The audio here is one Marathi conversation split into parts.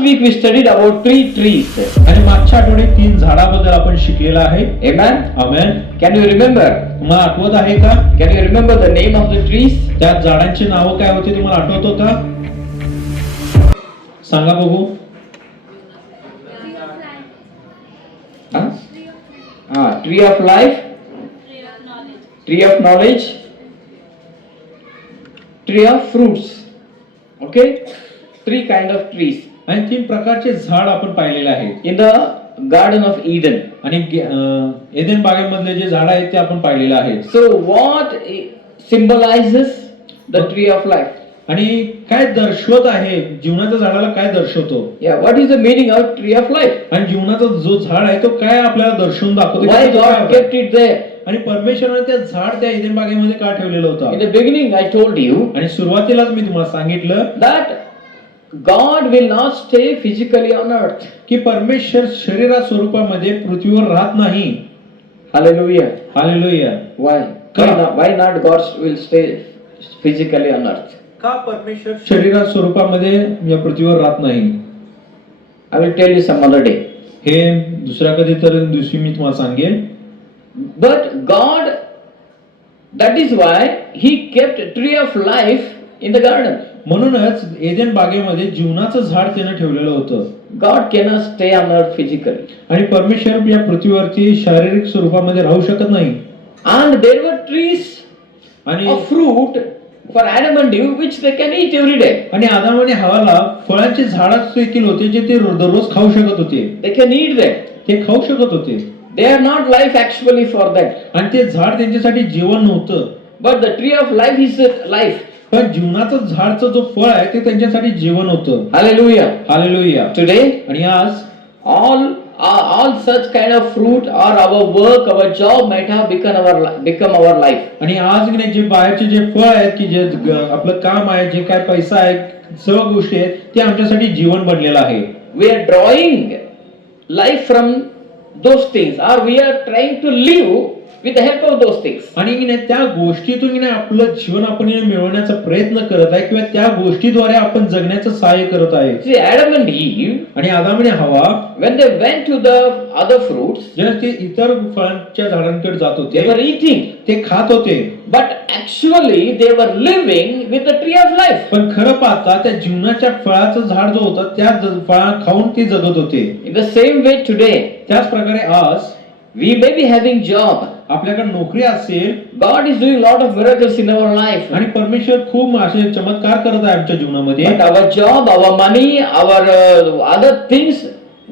week we studied about 3 trees. आणि मागच्या आठवड्यात 3 झाडाबद्दल आपण शिकलेला आहे. Amen. Amen. Can you remember? तुम्हाला आठवत आहे का? Can you remember the name of the trees? त्या झाडांची नाव काय होती तुम्हाला आठवतो का? सांगा बघू. Tree of life, tree of knowledge, tree of fruits. Okay? 3 kind of trees. आणि 3 प्रकारचे झाड आपण पाहिलेले आहेत. In the Garden of Eden. आणि एदेन बागेमधले जे झाड आहेत ते आपण पाहिलेले आहेत. So what symbolizes the tree of life? आणि काय दर्शवत आहे? जीवनाच्या झाडाला काय दर्शवतो? Yeah, what is the meaning of tree of life? आणि जीवनाचा जो झाड आहे तो काय आपल्याला दर्शवून दाखवतो? Why God kept it there? आणि परमेश्वराने त्या झाड त्या एदेन बागेमध्ये का ठेवलेलं होतं? In the beginning I told you आणि सुरुवातीलाच मी तुम्हाला सांगितलं that God will not stay physically on earth. की परमेश्वर शरीरा स्वरूपामध्ये पृथ्वीवर राहत नाही. Hallelujah. Hallelujah. Why? Why not God will stay physically on earth? का परमेश्वर शरीरा स्वरूपामध्ये या पृथ्वीवर राहत नाही? I will tell you some other day. हे दुसऱ्या कधीतरी दिवशी मी तुम्हाला सांगेन. But God, that is why He kept tree of life in the garden. म्हणूनच एदेन बागेमध्ये जीवनाचं झाड त्याने ठेवलेलं होतं. God cannot stay on earth physically. आणि परमेश्वर या पृथ्वीवरती शारीरिक स्वरूपामध्ये राहू शकत नाही. And there were trees आणि of fruit for Adam and Eve which they can eat every day. आणि आदाम आणि हवाला फळांचे झाड देखील होते जे ते दररोज खाऊ शकत होते. They can eat them. ते खाऊ शकत होते. They are not life actually for that. आणि ते झाड त्यांच्यासाठी जीवन नव्हतं. But the tree of life is life. पण जीवनाचं झाडचं जो फळ आहे ते त्यांच्यासाठी जीवन होतं. Hallelujah. हालेलुया. Today आणि आज all such kind of fruit or our work, our job might have become our life. आणि आज जे बाहेरचे जे फळ आहेत की जे आपलं काम आहे, जे काय पैसा आहे, सर्व गोष्टी आहेत ते आमच्यासाठी जीवन बनलेलं आहे. We are drawing life from those things, or we are trying to live with the help of those things. आणि त्या गोष्टीतून आपलं जीवन आपण मिळवण्याचा प्रयत्न करत आहे किंवा त्या गोष्टीद्वारे आपण जगण्याचं सहाय्य करत आहे. See, Adam and Eve, आणि आदाम आणि हवा when they went to the other fruits, जेव्हा ते इतर फळांच्या झाडांकडे जात they होते were eating, ते खात होते. but actually they were living with the tree of life. पण खरं पाहता त्या जीवनाच्या फळाचं झाड जो होता त्या फळा खाऊन ते जगत होते. In the same way today, त्याच प्रकारे आज we may be having job. आपल्याकडे नोकरी असेल, God is doing lot of miracles in our life. आणि परमेश्वर खूप असे चमत्कार करत आहे आमच्या जीवनामध्ये. But our job, our money, our other things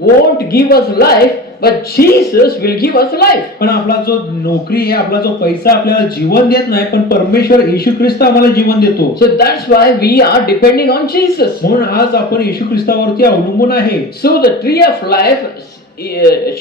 won't give us life, but Jesus will give us life. पण आपला जो नोकरी आहे, आपला जो पैसा आपल्याला जीवन देत नाही, पण परमेश्वर येशू ख्रिस्त आम्हाला जीवन देतो. So that's why we are depending on Jesus. म्हणून आज आपण येशू ख्रिस्तावरती अवलंबून आहे. So the tree of life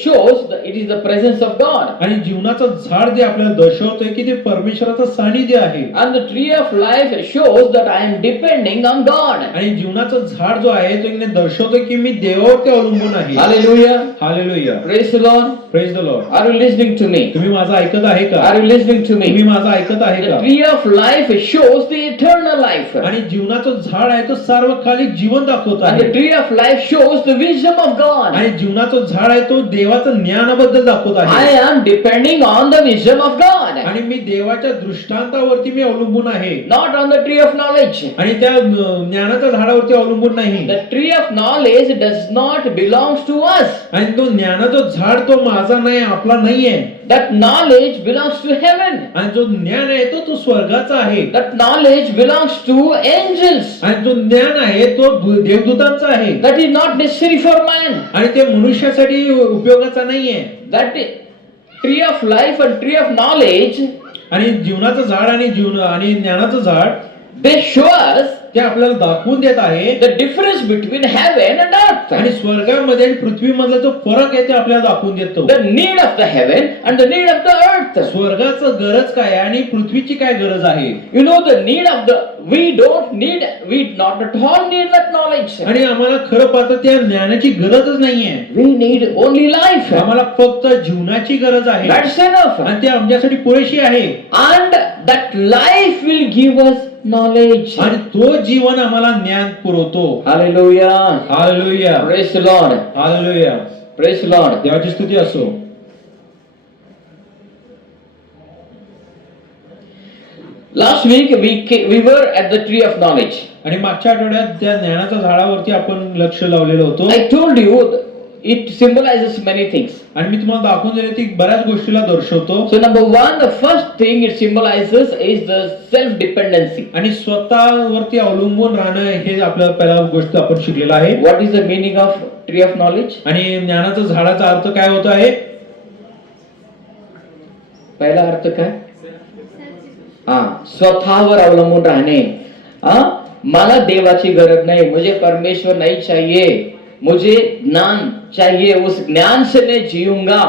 shows that it is the presence of God. आणि जीवनाचं झाड जे आपल्याला दर्शवतोय की ते परमेश्वराचं सानिध्य आहे. And the tree of life shows that I am depending on God. आणि जीवनाचं झाड जो आहे तो दर्शवतोय की मी देवावरती अवलंबून आहे. Hallelujah. Hallelujah. Praise the Lord. Praise the Lord. Are you listening to me? तुम्ही माझं ऐकत आहे का? Are you listening to me? तुम्ही माझं ऐकत आहे The का? tree of life shows the eternal life. आणि जीवनाचं झाड आहे तो सार्वकालिक जीवन दाखवत And the आहे. tree of life shows the wisdom of God. आणि जीवनाचं झाड आहे तो देवाचं ज्ञानाबद्दल दाखवत I आहे. am depending on the wisdom of God, आणि मी देवाच्या दृष्टांतावरती मी अवलंबून आहे. not on the tree of knowledge. आणि त्या ज्ञानाच्या झाडावरती अवलंबून नाही. The tree of knowledge does not belongs to us. आणि तो ज्ञानाचं झाड तो माझा नाही, आपला नाहीये. That knowledge belongs to heaven. आणि जो ज्ञान आहे तो स्वर्गाचा आहे. That knowledge belongs to angels. आणि जो ज्ञान आहे तो देवदूतांचा आहे. That is not necessary for man. आणि ते मनुष्यासाठी उपयोगाचा नाहीये. That tree of life and tree of knowledge, आणि जीवनाचं झाड आणि ज्ञानाचं झाड they show us ते आपल्याला दाखवून देत आहे the difference between heaven and earth. आणि स्वर्गामध्ये आणि पृथ्वीमधला जो फरक आहे ते आपल्याला दाखवून देतो. The need of the heaven and the need of the earth. स्वर्गाचं गरज काय आणि पृथ्वीची काय गरज आहे. You know the need of the we not at all need that knowledge. आणि आम्हाला खरं पाहता त्या ज्ञानाची गरजच नाहीये. We need only life. आम्हाला फक्त जीवनाची गरज आहे That's enough. आणि ते आमच्यासाठी पुरेशी आहे. And that life will give us knowledge. आणि तो जीवन आम्हाला ज्ञान पुरवतो. Hallelujah. Hallelujah, Praise the Lord. Hallelujah. Praise the Lord. देवाची स्तुती असो. Last week we were at the tree of knowledge. आणि मागच्या आठवड्यात त्या ज्ञानाच्या झाडावरती आपण लक्ष लावलेलं होतो. I told you it symbolizes many things. आणि मी तुम्हाला दाखवून दिले ती बऱ्याच गोष्टीला दर्शवतो. So number one, the first thing it symbolizes is the self-dependency. आणि स्वतःवरती अवलंबून राहणं हे आपल्याला पहिला गोष्ट आपण शिकलेला आहे. What is the meaning of tree of knowledge? आणि ज्ञानाचा झाडाचा अर्थ काय होत आहे? पहिला अर्थ काय? स्वतःवर अवलंबून राहणे. मला देवाची गरज नहीं, मुझे परमेश्वर नहीं चाहिए, मुझे ज्ञान चाहिए, उस ज्ञान से मैं जीऊंगा.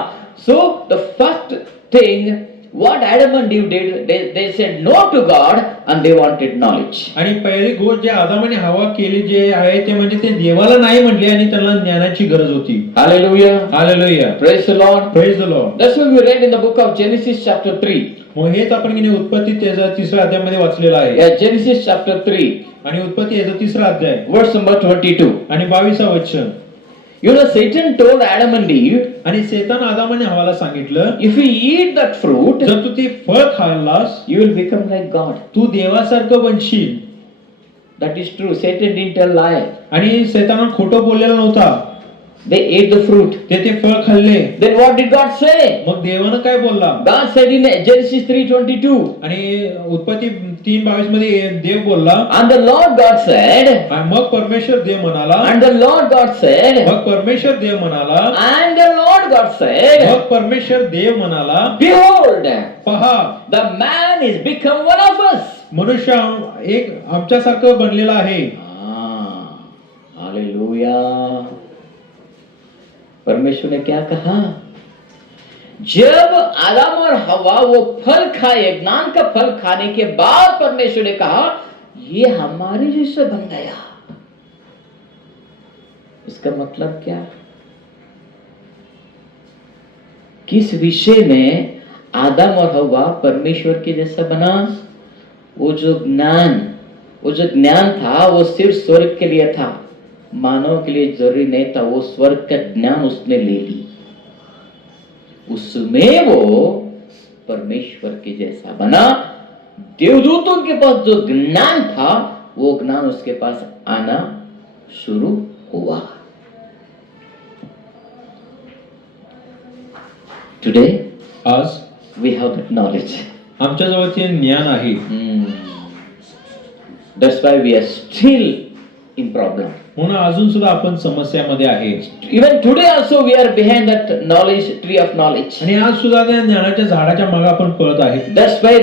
So the first thing what Adam and Eve did, they said no to God and they wanted knowledge. आणि पहिली गोष्ट जे आदम आणि हवा केली जे आहे ते म्हणजे ते देवाला नाही म्हटले आणि त्यांना ज्ञानाची गरज होती. Hallelujah. Hallelujah. Praise the Lord. Praise the Lord. That's what we read in the book of Genesis chapter 3. मग हेच आपण की नाही उत्पत्ती त्याचा तिसऱ्या अध्यायामध्ये वाचलेलं आहे. Yeah, Genesis chapter 3 आणि उत्पत्ती याचा तिसरा अध्याय verse number 22. आणि 22 वचन. You know, Satan told Adam and Eve, आणि शैतान आदम आणि हवाला सांगितलं, if you eat that fruit, जर तू ते फळ खाल्लास you will become like God. Tu देवासारखं बनशील. That is true. Satan didn't tell lie. आणि शैतानानं खोटं बोललेलं नव्हता. They ate the fruit. ते फळ खाल्ले. Then what did God say? मग देवानं काय बोलला? God said in Genesis 3:22. आणि उत्पत्ती 3:22 मध्ये देव बोलला. And the Lord God said. मग परमेश्वर देव म्हणाला. And the Lord God said. मग परमेश्वर देव म्हणाला. And the Lord God said. मग परमेश्वर देव म्हणाला. Behold, पहा, the man is become one of us. मनुष्य एक आमच्यासारखं बनलेला आहे. हालेलुया. परमेश्वर ने क्या कहा? जब आदम और हवा वो फल खाए, ज्ञान का फल खाने के बाद परमेश्वर ने कहा ये हमारे जैसा बन गया. इसका मतलब क्या? किस विषय में आदम और हवा परमेश्वर के जैसा बना? वो जो ज्ञान था वो सिर्फ स्वर्ग के लिए था, मानव के लिए जरूरी नहीं था. वो स्वर्ग का ज्ञान उसने ले ली, उसमें वो परमेश्वर के जैसा बना. देवदूतों के पास जो ज्ञान था वो ज्ञान उसके पास आना शुरू हुआ. Today आज we have that knowledge. आमच्या जवळ ते ज्ञान आहे. That's why we are still in problem. म्हणून अजून सुद्धा आपण समस्यामध्ये आहे. Even today also we are behind that knowledge, tree of knowledge. आणि आज सुद्धा त्या ज्ञानाच्या झाडाच्या मागे आपण पळत आहे. That's why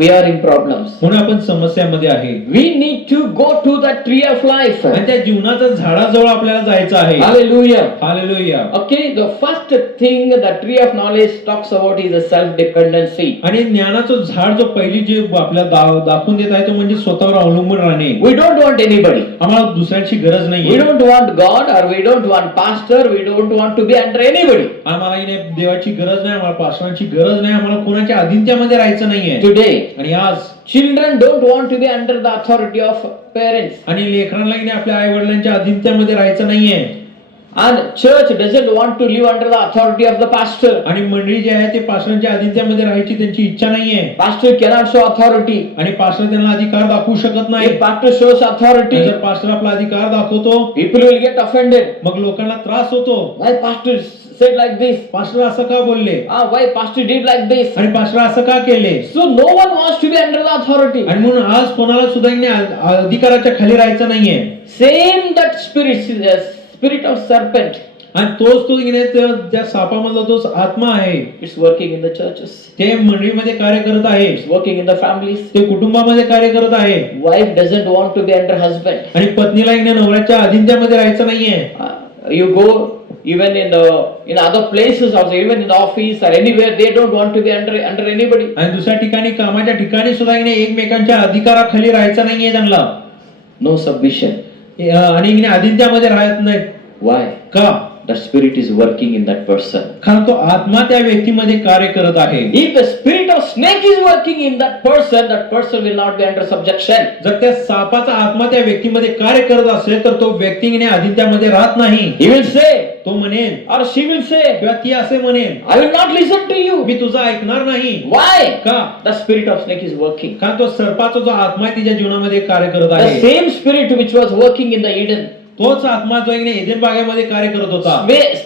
we are in problems. म्हणून आपण समस्यामध्ये आहे. We need to go to that tree of life. आणि त्या जीवनाच्या झाडाजवळ आपल्याला जायचं आहे. Hallelujah. Hallelujah. Okay, the first thing the tree of knowledge talks about is the self-dependency. आणि ज्ञानाचं झाड जो पहिली जे आपल्याला दाखवून देत आहे तो म्हणजे स्वतःवर अवलंबून राहणे. We don't want anybody. आम्हाला दुसऱ्याची गरज We नाहीये. don't want God or we don't want pastor. We don't want to be under anybody. आम्हाला देवाची गरज नाही, आम्हाला पास्टरांची गरज नाही, आम्हाला कोणाच्या अधीनतेमध्ये राहायचं नाहीये. Today, आणि आज children don't want to be under the authority of parents. आणि लेकरांना आपल्या आई वडिलांच्या अधीनतेमध्ये राहायचं नाहीये. And church doesn't want to live under the authority of the pastor. आणि मंडळी जी आहे ते पास्टरांच्या अधीनतेमध्ये राहायची त्यांची इच्छा नाहीये. Pastor cannot show authority. आणि पास्टर त्यांना अधिकार दाखवू शकत नाही. If pastor shows authority, जर पास्टर आपला अधिकार दाखवतो people will get offended. मग लोकांना त्रास होतो. Why pastor said like this? Pastor असं का बोलले? Why pastor did like this? आणि पास्टर असं का केले? So no one wants to be under the authority. आणि म्हणून आज कोणाला सुद्धा अधिकाराच्या खाली राहायचं नाहीये. Same that spirit of serpent. आणि तोच तो त्या सापामधला तोच आत्मा आहे. It's working in the churches. ते मंडळीमध्ये कार्य करत आहे. It's working in the families. ते कुटुंबामध्ये कार्य करत आहे. Wife doesn't want to be under husband. आणि पत्नीला नवऱ्याच्या अधीनतेमध्ये राहायचं नाहीये. You go even in other places also, even in the office or anywhere, they don't want to be under anybody. आणि दुसऱ्या ठिकाणी कामाच्या ठिकाणी सुद्धा की नाही एकमेकांच्या अधिकाराखाली राहायचं नाहीये त्यांना. No submission. आणि की नाही अधीनतेमध्ये राहत नाही. Why? का? The Spirit is working in that person. कारण तो आत्मा त्या व्यक्तीमध्ये कार्य करत आहे. If the spirit of snake is working in that person will not be under subjection. जर त्या सापाचा आत्मा त्या व्यक्तीमध्ये कार्य करत असेल तर तो व्यक्ती की नाही अधीनतेमध्ये राहत नाही. He will say, तो म्हणेल or she will say, किंवा ती असे म्हणेल, I will not listen to you. मी तुझं ऐकणार नाही. Why? का? The spirit of snake is working. कारण तो सर्पाचा जो आत्मा आहे तिच्या जीवनामध्ये कार्य करत The आहे. same spirit which was working in the Eden. तोच आत्मा जो आहे एदेन बागेमध्ये कार्य करत होता.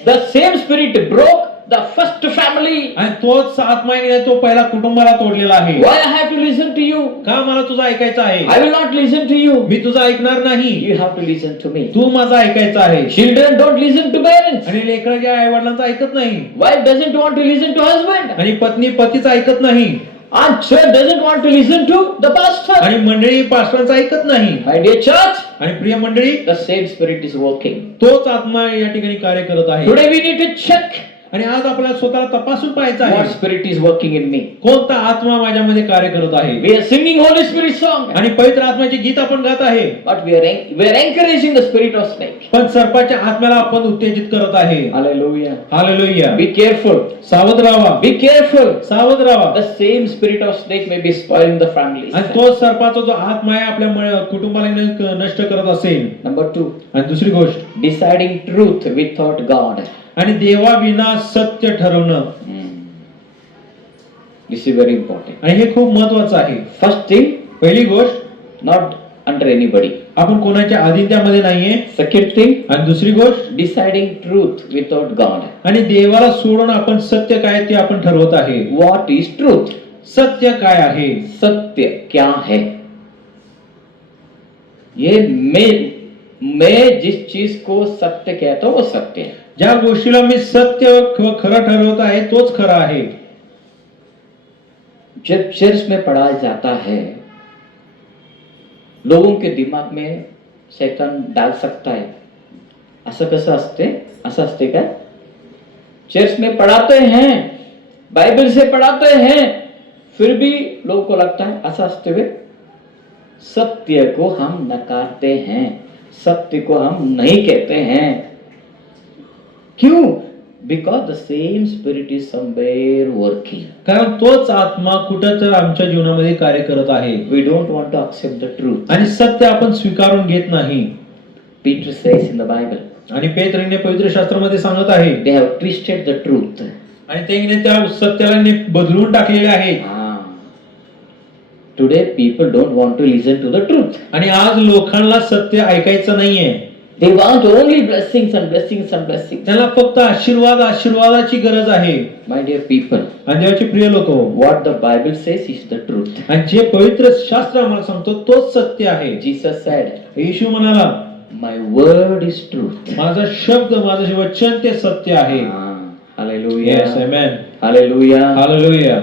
The same spirit broke the first family. आणि तोच आत्मा आहे तो पहिला कुटुंबाला तोडलेला आहे. Why I have to listen to you? का मला तुझं ऐकायचं आहे? I will not listen to you. मी तुझं ऐकणार नाही. You have to listen to me. तू माझं ऐकायचं आहे. Children don't listen to parents. आणि लेकराच्या आई वडिलांचं ऐकत नाही. Wife doesn't want to listen to husband. आणि पत्नी पतीचं ऐकत नाही. And church doesn't want to listen to the pastor. आणि मंडळी पास्टरांचं ऐकत नाही. My dear church, आणि प्रिय मंडळी, the same spirit is working. तोच आत्मा या ठिकाणी कार्य करत आहे. Today we need to check आणि आज आपल्याला स्वतःला तपासून पाहायचं what आहे spirit is working in me. कोणता आत्मा माझ्यामध्ये कार्य करत आहे. We are singing Holy Spirit song, आणि पवित्र आत्म्याचे गीत आपण गात आहे. but we are encouraging the spirit of snake. पण सर्पाच्या आत्म्याला आपण उत्तेजित करत आहे. Hallelujah. हालेलुया. Be careful. सावध राहा. Be careful. सावध राहा. The same spirit of snake may be spoiling the families. आणि तो सर्पाचा जो आत्मा आहे आपल्या कुटुंबाला नष्ट करत असेल. Number 2, आणि दुसरी गोष्ट, deciding truth without God. आणि देवाविना सत्य ठरवणं. This is very important. आणि हे खूप महत्वाचं आहे. First thing, पहिली गोष्ट, not under anybody. आपण कोणाच्या अधीनतेमध्ये नाहीये. Second thing, आणि दुसरी गोष्ट, deciding truth without God. आणि देवाला सोडून आपण सत्य काय ते आपण ठरवत आहे. What is truth? सत्य काय आहे. सत्य क्या है? ये मैं जिस चीज को सत्य कहता हूं वो सत्य है. ज्या गोष्टीला मी सत्य खरं ठरवत आहे तोच खरा आहे. जब चर्च में पढ़ाया जाता है, लोगों के दिमाग में शैतान डाल सकता है, असं कसं असते, असं असते का? चर्च में पढ़ाते हैं, बाइबल से पढ़ाते हैं, फिर भी लोगों को लगता है असं असते वे. सत्य को हम नकारते हैं, सत्य को हम नहीं कहते हैं. क्यों? Because the same spirit is somewhere working. कारण तोच आत्मा कुठं तर आमच्या जीवनामध्ये कार्य करत आहे. We don't want to accept the truth. आणि सत्य आपण स्वीकारून घेत नाही. Peter says in the Bible, आणि पेत्रने पवित्र शास्त्रामध्ये सांगत आहे, they have twisted the truth. आणि ते त्या सत्याला बदलून टाकलेले आहे. Today people don't want to listen to the truth. आणि आज लोकांना सत्य ऐकायचं नाहीये. They want only blessings and blessings and blessings. त्यांना फक्त आशीर्वादाची गरज आहे. My dear people, आणि देवाचे प्रिय लोक, what the Bible says is the truth. आणि जे पवित्र शास्त्र आम्हाला सांगतो तोच सत्य आहे. Jesus said, येशू म्हणाला, my word is truth. माझा शब्द, माझं वचन ते सत्य आहे. Hallelujah. Yes, amen. Hallelujah. Hallelujah.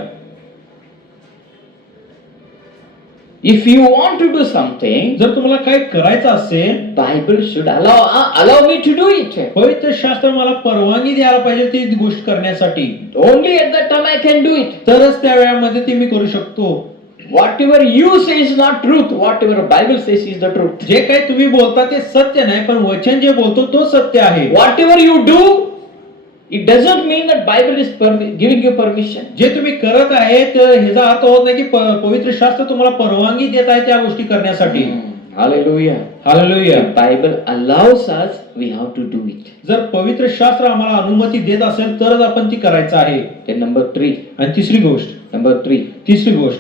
If you want to do something, जर तुम्हाला काय करायचं असेल, Bible should allow me to do it. पवित्र शास्त्र मला परवानगी द्यायला पाहिजे ती गोष्ट करण्यासाठी. Only at that time I can do it. तरच त्या वेळामध्ये ती मी करू शकतो. Whatever you say is not truth. Whatever Bible says is the truth. जे काही तुम्ही बोलता ते सत्य नाही, पण वचन जे बोलतो तो सत्य आहे. Whatever you do, it doesn't mean that Bible is giving you permission. जे तुम्ही करत आहे तर ह्याचा अर्थ होत नाही की पवित्र शास्त्र तुम्हाला परवानगी देत आहे त्या गोष्टी करण्यासाठी. Hallelujah. Hallelujah. If Bible allows us, we have to do it. जर पवित्र शास्त्र आम्हाला अनुमती देत असेल तरच आपण ती करायचं आहे. Then number 3. आणि तिसरी गोष्ट,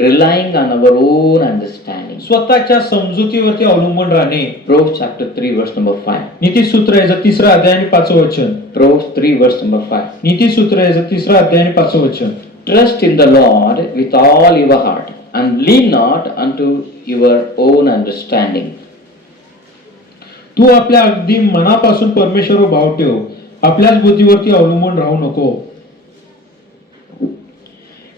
relying on our own understanding. स्वतःच्या समजुतीवरती अवलंबून राहणे. Proverbs chapter 3 verse number 5. नीतिसूत्र याचा 3रा अध्याय आणि 5वं वचन. Proverbs 3 verse number 5. नीतिसूत्र याचा 3रा अध्याय आणि 5वं वचन. Trust in the Lord with all your heart and lean not unto your own understanding. तू आपल्या अगदी मनापासून परमेश्वरावर भाव ठेव, आपल्याच बुद्धीवरती अवलंबून राहू नको.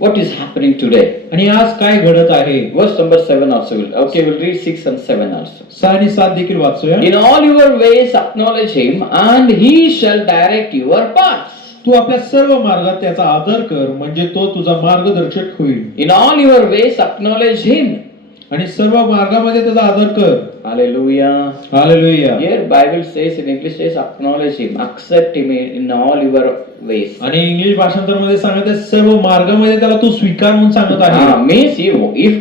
What is happening today? आणि आज काय घडत आहे? Verse number 7 also. We'll read 6 and 7 also. 6 आणि 7 देखील वाचूया. In all your ways acknowledge him, and he shall direct your paths. तू आपल्या सर्व मार्गात त्याचा आदर कर, म्हणजे तो तुझा मार्गदर्शक होईल. In all your ways acknowledge him. आणि सर्व मार्गामध्ये त्याचा आदर कर. Hallelujah. Hallelujah. Here Bible says in English says acknowledge him, accept him in all your ways. आणि इंग्लिश भाषांतरमध्ये सांगत आहे सर्व मार्गामध्ये त्याला तू स्वीकार म्हणून सांगत आहे. Means if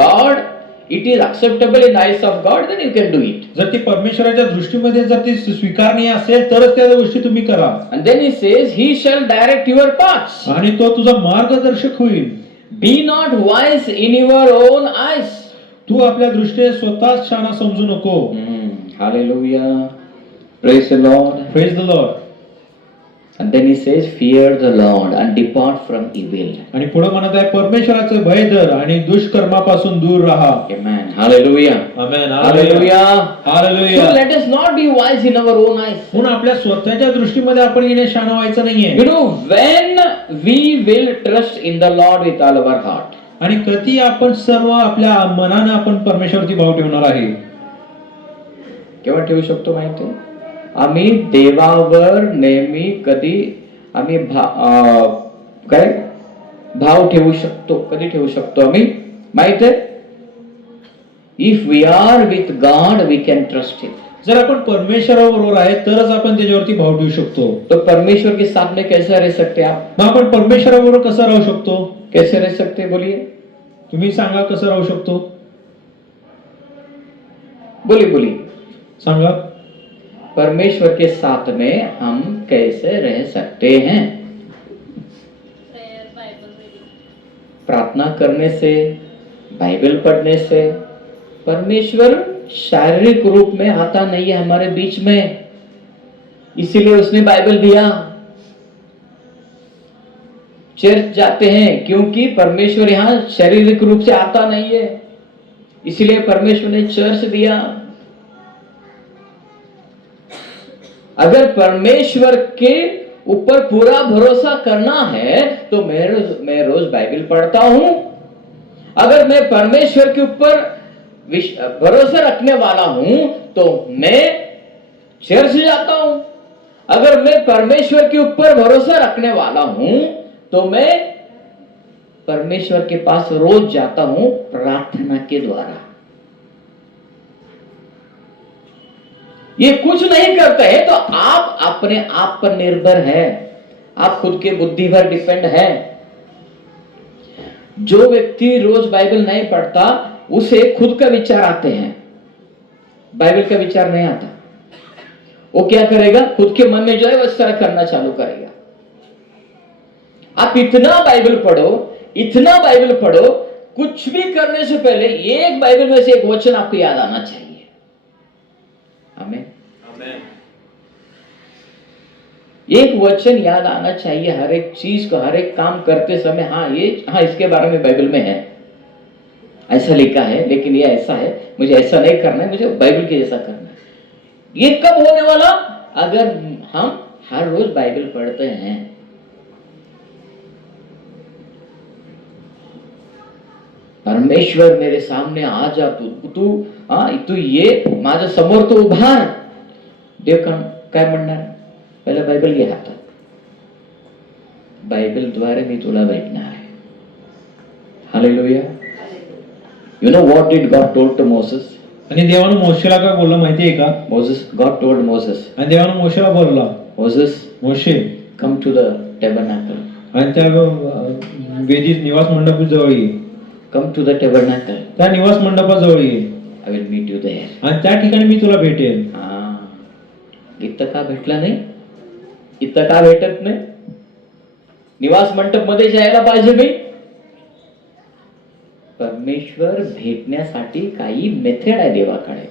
God, it is acceptable in eyes of God, then you can do it. जर ती परमेश्वराच्या दृष्टीमध्ये जर ती स्वीकारनीय असेल तरच त्या गोष्टी तुम्ही करा. And then he says, he shall direct your paths. आणि तो तुझा मार्गदर्शक होईल. Be not wise in your own eyes. तू आपल्या दृष्टीने स्वतःच शहाणा समजू नको. Hallelujah. Praise the Lord. Praise the Lord. And then he says, fear the Lord and depart from evil. आणि पुढे म्हणत आहे परमेश्वराचे भय धर आणि दुष्कर्मापासून दूर राहा. Amen. Hallelujah. Amen. Hallelujah. Hallelujah. So let us not be wise in our own eyes. म्हणून आपल्या स्वतःच्या दृष्टीमध्ये आपण येणे शहाणा व्हायचं नाहीये. You know, when we will trust in the Lord with all our heart. आणि कधी आपण सर्व आपल्या मनाने आपण परमेश्वरती भाव ठेवणार आहे. केव्हा ठेवू शकतो माहिती आहे? आम्ही देवावर नेहमी कधी आम्ही काय भाव ठेवू शकतो, कधी ठेवू शकतो आम्ही माहित आहे? If we are with God we can trust him. जर आपण परमेश्वराबरोबर आहे तरच आपण त्याच्यावरती भाव ठेवू शकतो. तो परमेश्वर के सामने कैसे रह सकते आप? मग आपण परमेश्वराबरोबर कसं राहू शकतो? कैसे रह सकते बोलिए? तुम्ही सांगा कसं राहू शकतो? बोलिए सांगा. परमेश्वर के साथ में हम कैसे रह सकते हैं? प्रार्थना करने से, बाइबल पढ़ने से. परमेश्वर शारीरिक रूप में आता नहीं है हमारे बीच में, इसीलिए उसने बाइबल दिया. चर्च जाते हैं क्योंकि परमेश्वर यहाँ शारीरिक रूप से आता नहीं है, इसलिए परमेश्वर ने चर्च दिया. अगर परमेश्वर के ऊपर पूरा भरोसा करना है तो मैं रोज बाइबल पढ़ता हूं. अगर मैं परमेश्वर के ऊपर भरोसा रखने वाला हूं तो मैं चर्च जाता हूं. अगर मैं परमेश्वर के ऊपर भरोसा रखने वाला हूं तो मैं परमेश्वर के पास रोज जाता हूं प्रार्थना के द्वारा. ये कुछ नहीं करते हैं तो आप अपने आप पर निर्भर है, आप खुद के बुद्धि पर डिपेंड है. जो व्यक्ति रोज बाइबल नहीं पढ़ता उसे खुद का विचार आते हैं, बाइबल का विचार नहीं आता. वो क्या करेगा? खुद के मन में जो है वो इस तरह करना चालू करेगा. आप इतना बाइबल पढ़ो, कुछ भी करने से पहले एक बाइबल में से एक वचन आपको याद आना चाहिए. आमीन. एक वचन याद आना चाहिए हर एक चीज को, हर एक काम करते समय. हाँ इसके बारे में बाइबल में है, ऐसा लिखा है, लेकिन ये ऐसा है, मुझे ऐसा नहीं करना है, मुझे बाइबल के जैसा करना है. ये कब होने वाला? अगर हम हर रोज बाइबल पढ़ते हैं. परमेश्वर मेरे सामने आ जा, तू ये माझ्या समोर तो उभा. देव काय म्हणणार? पहिले बायबल घे हातात. बायबल द्वारे मी तुला भेटणार आहे. Hallelujah. You know what did God told to Moses? आणि देवानं मोशेला काय बोललं माहितीये का? God told Moses. आणि देवानं मोशेला बोलला, मोशे कम टू द टॅबरनॅकल. आणि त्या वेदी निवास मंडपाजवळ ये. Come to the tabernacle. त्या निवास मंडपाजवळ ये. I will meet you there. आणि त्या ठिकाणी मी तुला भेटेन. इथं का भेटला नाही? इथं का भेटत नाही? निवास मंडप मध्ये जायला पाहिजे मी. परमेश्वर भेटण्यासाठी काही मेथड आहे देवाकडे.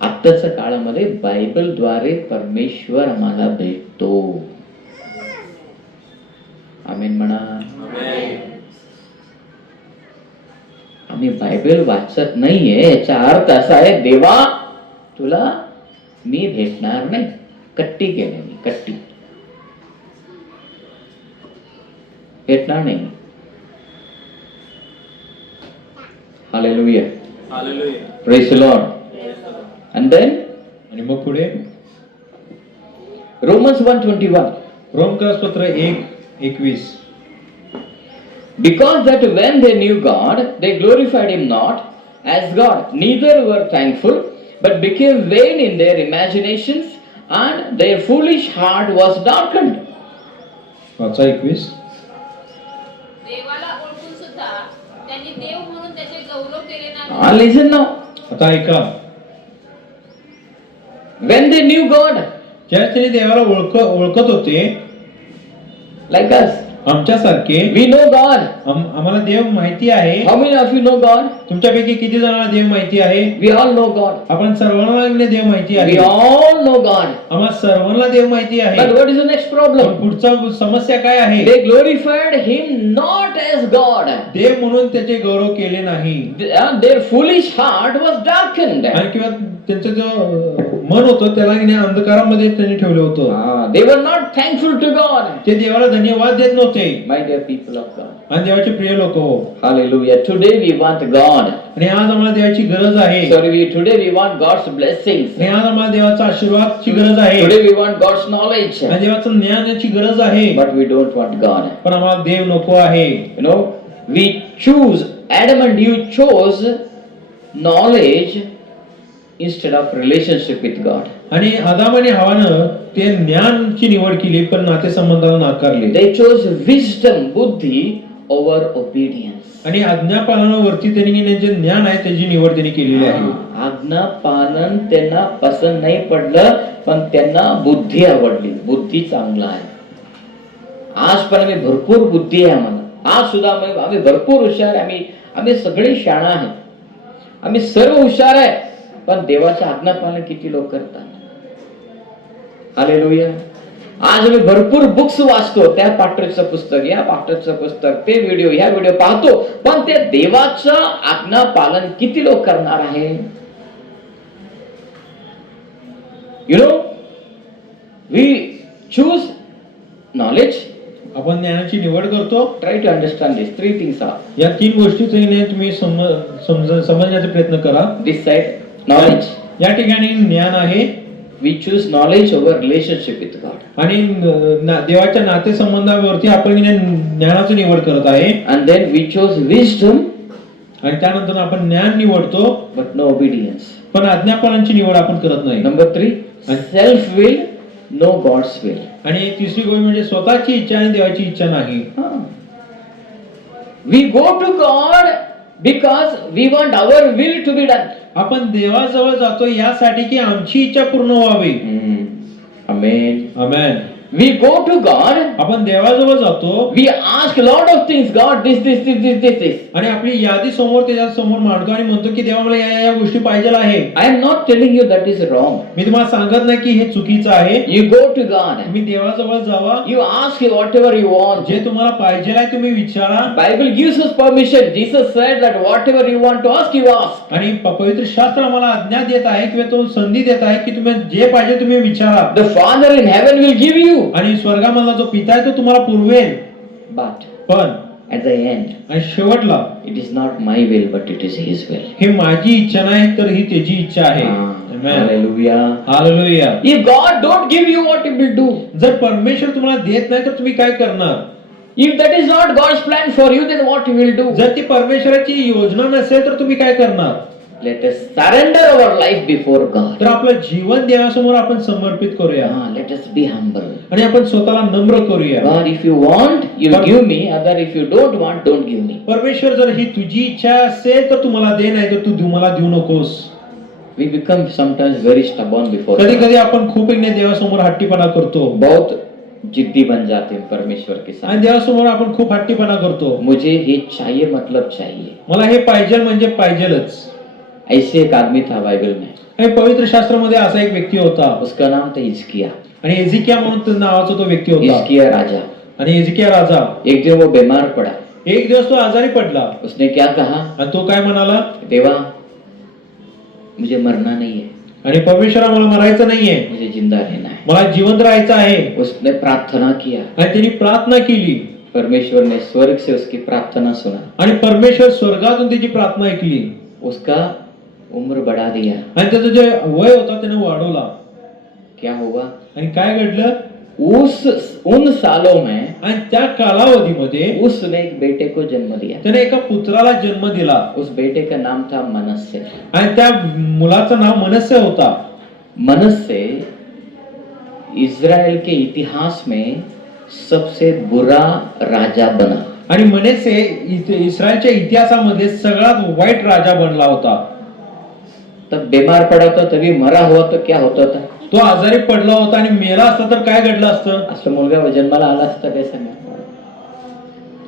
आत्ताच्या काळामध्ये बायबल द्वारे परमेश्वर आम्हाला भेटतो. आमेन म्हणा. आम्ही बायबल वाचत नाहीये याचा अर्थ असा आहे, देवा तुला मी भेटणार नाही. कट्टी केली मी, कट्टी. भेटणार नाही. Hallelujah. Praise the Lord. And then आणि मग पुढे Romans 1:21. रोमकरासपत्र 1:21. Because that when they knew God, they glorified him not as God, neither were thankful, but became vain in their imaginations, and their foolish heart was darkened. वाचा 21. देवाला ओळखून सुद्धा त्यांनी देव म्हणून त्याचे गौरव केले नाही. Listen now. आता ऐका, When they knew God, ज्यावेळेस त्यांनी देवाला ओळखत होते, like us, आमच्यासारखे, we know God. आम्हाला देव माहिती आहे. How many of you know God? तुमच्यापैकी किती जणांना देव माहिती आहे? We all know God. आपण सर्वांना देव माहिती आहे. We all know God. आम्हाला सर्वांना देव माहिती आहे. But what is the next पण problem? पुढचा समस्या काय आहे? They glorified him not as God. देव म्हणून त्याचे गौरव केले नाही. Their foolish heart was darkened. आणि किंवा त्यांचं जो मन होतं त्याला अंधकारामध्ये त्यांनी ठेवलं होतं. They were not thankful to God. ते देवाला धन्यवाद देत नव्हते. My dear people of God. आणि देवाचे प्रिय लोक हो, Hallelujah. Today we want God. आणि आज आम्हाला देवाची गरज आहे. Today we want God's blessings. आणि आज आम्हाला देवाचा आशीर्वादची गरज आहे. Today we want God's knowledge. आणि देवाचं ज्ञानाची गरज आहे. But we don't want God. पण आम्हाला देव नको आहे. You know, we choose, Adam and Eve chose knowledge instead of relationship with God. आणि आदाम आणि हवानं ते ज्ञानची निवड केली पण नातेसंबंधाला नाकारले. They chose wisdom, buddhi over obedience. आणि आज्ञापालनावरती त्यांनी जे ज्ञान आहे त्याची निवड त्यांनी केलेली आहे. आज्ञापालन त्यांना पसंत नाही पडलं, पण त्यांना बुद्धी आवडली. बुद्धी चांगला आहे. आज पण आम्ही भरपूर बुद्धी आहे आम्हाला. आज सुद्धा आम्ही भरपूर हुशार आहे. आम्ही सगळे शाणा आहे. आम्ही सर्व हुशार आहे. पण देवाचे आज्ञापालन किती लोक करतात? हालेलुया. आज आम्ही भरपूर बुक्स वाचतो, त्या पास्टरचं पुस्तक, या पास्टरचं पुस्तक, ते व्हिडिओ, ह्या व्हिडिओ पाहतो, पण ते देवाचं आज्ञापालन किती लोक करणार आहे? You know, we choose knowledge. आपण ज्ञानाची निवड करतो. Try to understand this 3 things are. या 3 गोष्टीचा तुम्ही समजण्याचा प्रयत्न करा. This side knowledge. या ठिकाणी ज्ञान आहे. We choose knowledge over relationship with God. आणि देवाच्या नातेसंबंधावरती आपण ज्ञानाची निवड करत आहे. And then we chose wisdom. आणि त्यानंतर आपण ज्ञान निवडतो but no obedience. पण आज्ञापालनाची निवड आपण करत नाही. Number 3, self will, no God's will. आणि तिसरी गोष्ट म्हणजे स्वतःची इच्छा आणि देवाची इच्छा नाही. We go to God because we want our will to be done. आपण देवाजवळ जातो यासाठी की आमची इच्छा पूर्ण व्हावी. Amen. Amen. We go to God. आपण देवाजवळ जातो. We ask a lot of things. God, this. आणि आपली यादी समोर त्याच्या समोर मांडतो आणि म्हणतो की देवा मला या गोष्टी पाहिजे आहे. I am not telling you that is wrong. मी तुम्हाला सांगत नाही की हे चुकीचं आहे. You go to God. तुम्ही देवाजवळ जावा. You ask whatever you want. जे तुम्हाला पाहिजे आहे तुम्ही विचारा. Bible gives us permission. Jesus said that whatever you want to ask, you ask. आणि पवित्र शास्त्र आम्हाला आज्ञा देत आहे किंवा तो संधी देत आहे की तुम्ही जे पाहिजे तुम्ही विचारा. The Father in heaven will give you. आणि स्वर्गामधला जो पिता आहे तो तुम्हाला पुरवेल. But पण at the end, आणि शेवटला it is not my will, but it is His will. हे माझी इच्छा नाही तर ही त्याची इच्छा आहे. आमेन. Hallelujah. Hallelujah. If God don't give you, what He will do? जर परमेश्वर तुम्हाला देत नाही तर तुम्ही काय करणार? If that is not God's plan for you, then what He will do? जर ती परमेश्वराची योजना नसेल तर तुम्ही काय करणार? Let us surrender our life before God. तर आपलं जीवन देवासमोर आपण समर्पित करूया. Let us be humble. आणि आपण स्वतःला नम्र करूया. God, if you want, you give me. Other, if you don't want, don't give me. परमेश्वर जर ही तुझी इच्छा असेल तर तुम्हाला दे, नाही तर तू मला देऊ नकोस. We become sometimes very stubborn before कधी God. कधी आपण खूप देवासमोर हट्टीपणा करतो. बहुत जिद्दी बन जाते हैं परमेश्वर के साथ. आणि देवासमोर आपण खूप हट्टीपणा करतो. मुझे ये चाहिए मतलब चाहिए. मला हे पाहिजे म्हणजे पाहिजेलच. ऐसे एक आदमी था बाइबल में. आणि पवित्र शास्त्रामध्ये असा एक व्यक्ती होता. उसका नाम था हिजकिया. आणि एजिकिया म्हणून नावाचा तो व्यक्ती होता. हिजकिया राजा. आणि एजिकिया राजा एक दिन वो बीमार पड़ा. एक दिवस तो आजारी पडला. उसने क्या कहा? आणि तो काय म्हणाला? देवा, मुझे मरना नहीं है. आणि परमेश्वरा मला मरायचं नाहीये, मुझे जिंदा रहना है. मला जिवंत राहायचं आहे. उसने प्रार्थना किया. आणि त्यांनी प्रार्थना केली. परमेश्वर ने स्वर्ग से उसकी प्रार्थना सुना, आणि परमेश्वर स्वर्गातून त्याची प्रार्थना ऐकली उसका उम्र बढ़ा दिया। आणि त्याचं जे वय होता त्याने वाढवला। क्या हुआ? आणि काय घडलं? उन सालों में आणि त्या कालावधीमध्ये उसने एक बेटे को जन्म दिया। त्याने एका पुत्राला जन्म दिला उस बेटे का नाम था मनश्शे। आणि त्या मुलाचं नाव मनश्शे होता। मनश्शे इस्राएल के इतिहास में सबसे बुरा राजा बना। आणि मनश्शे इस्रायलच्या इतिहासामध्ये सगळ्यात वाईट राजा बनला होता। तब बीमार पड़ा था, तभी मरा हुआ तो क्या होता था? तो आजारी पडला होता आणि मेला असता तर काय घडलं असतं? असं मुलगा जन्माला आला असता काय सांगा?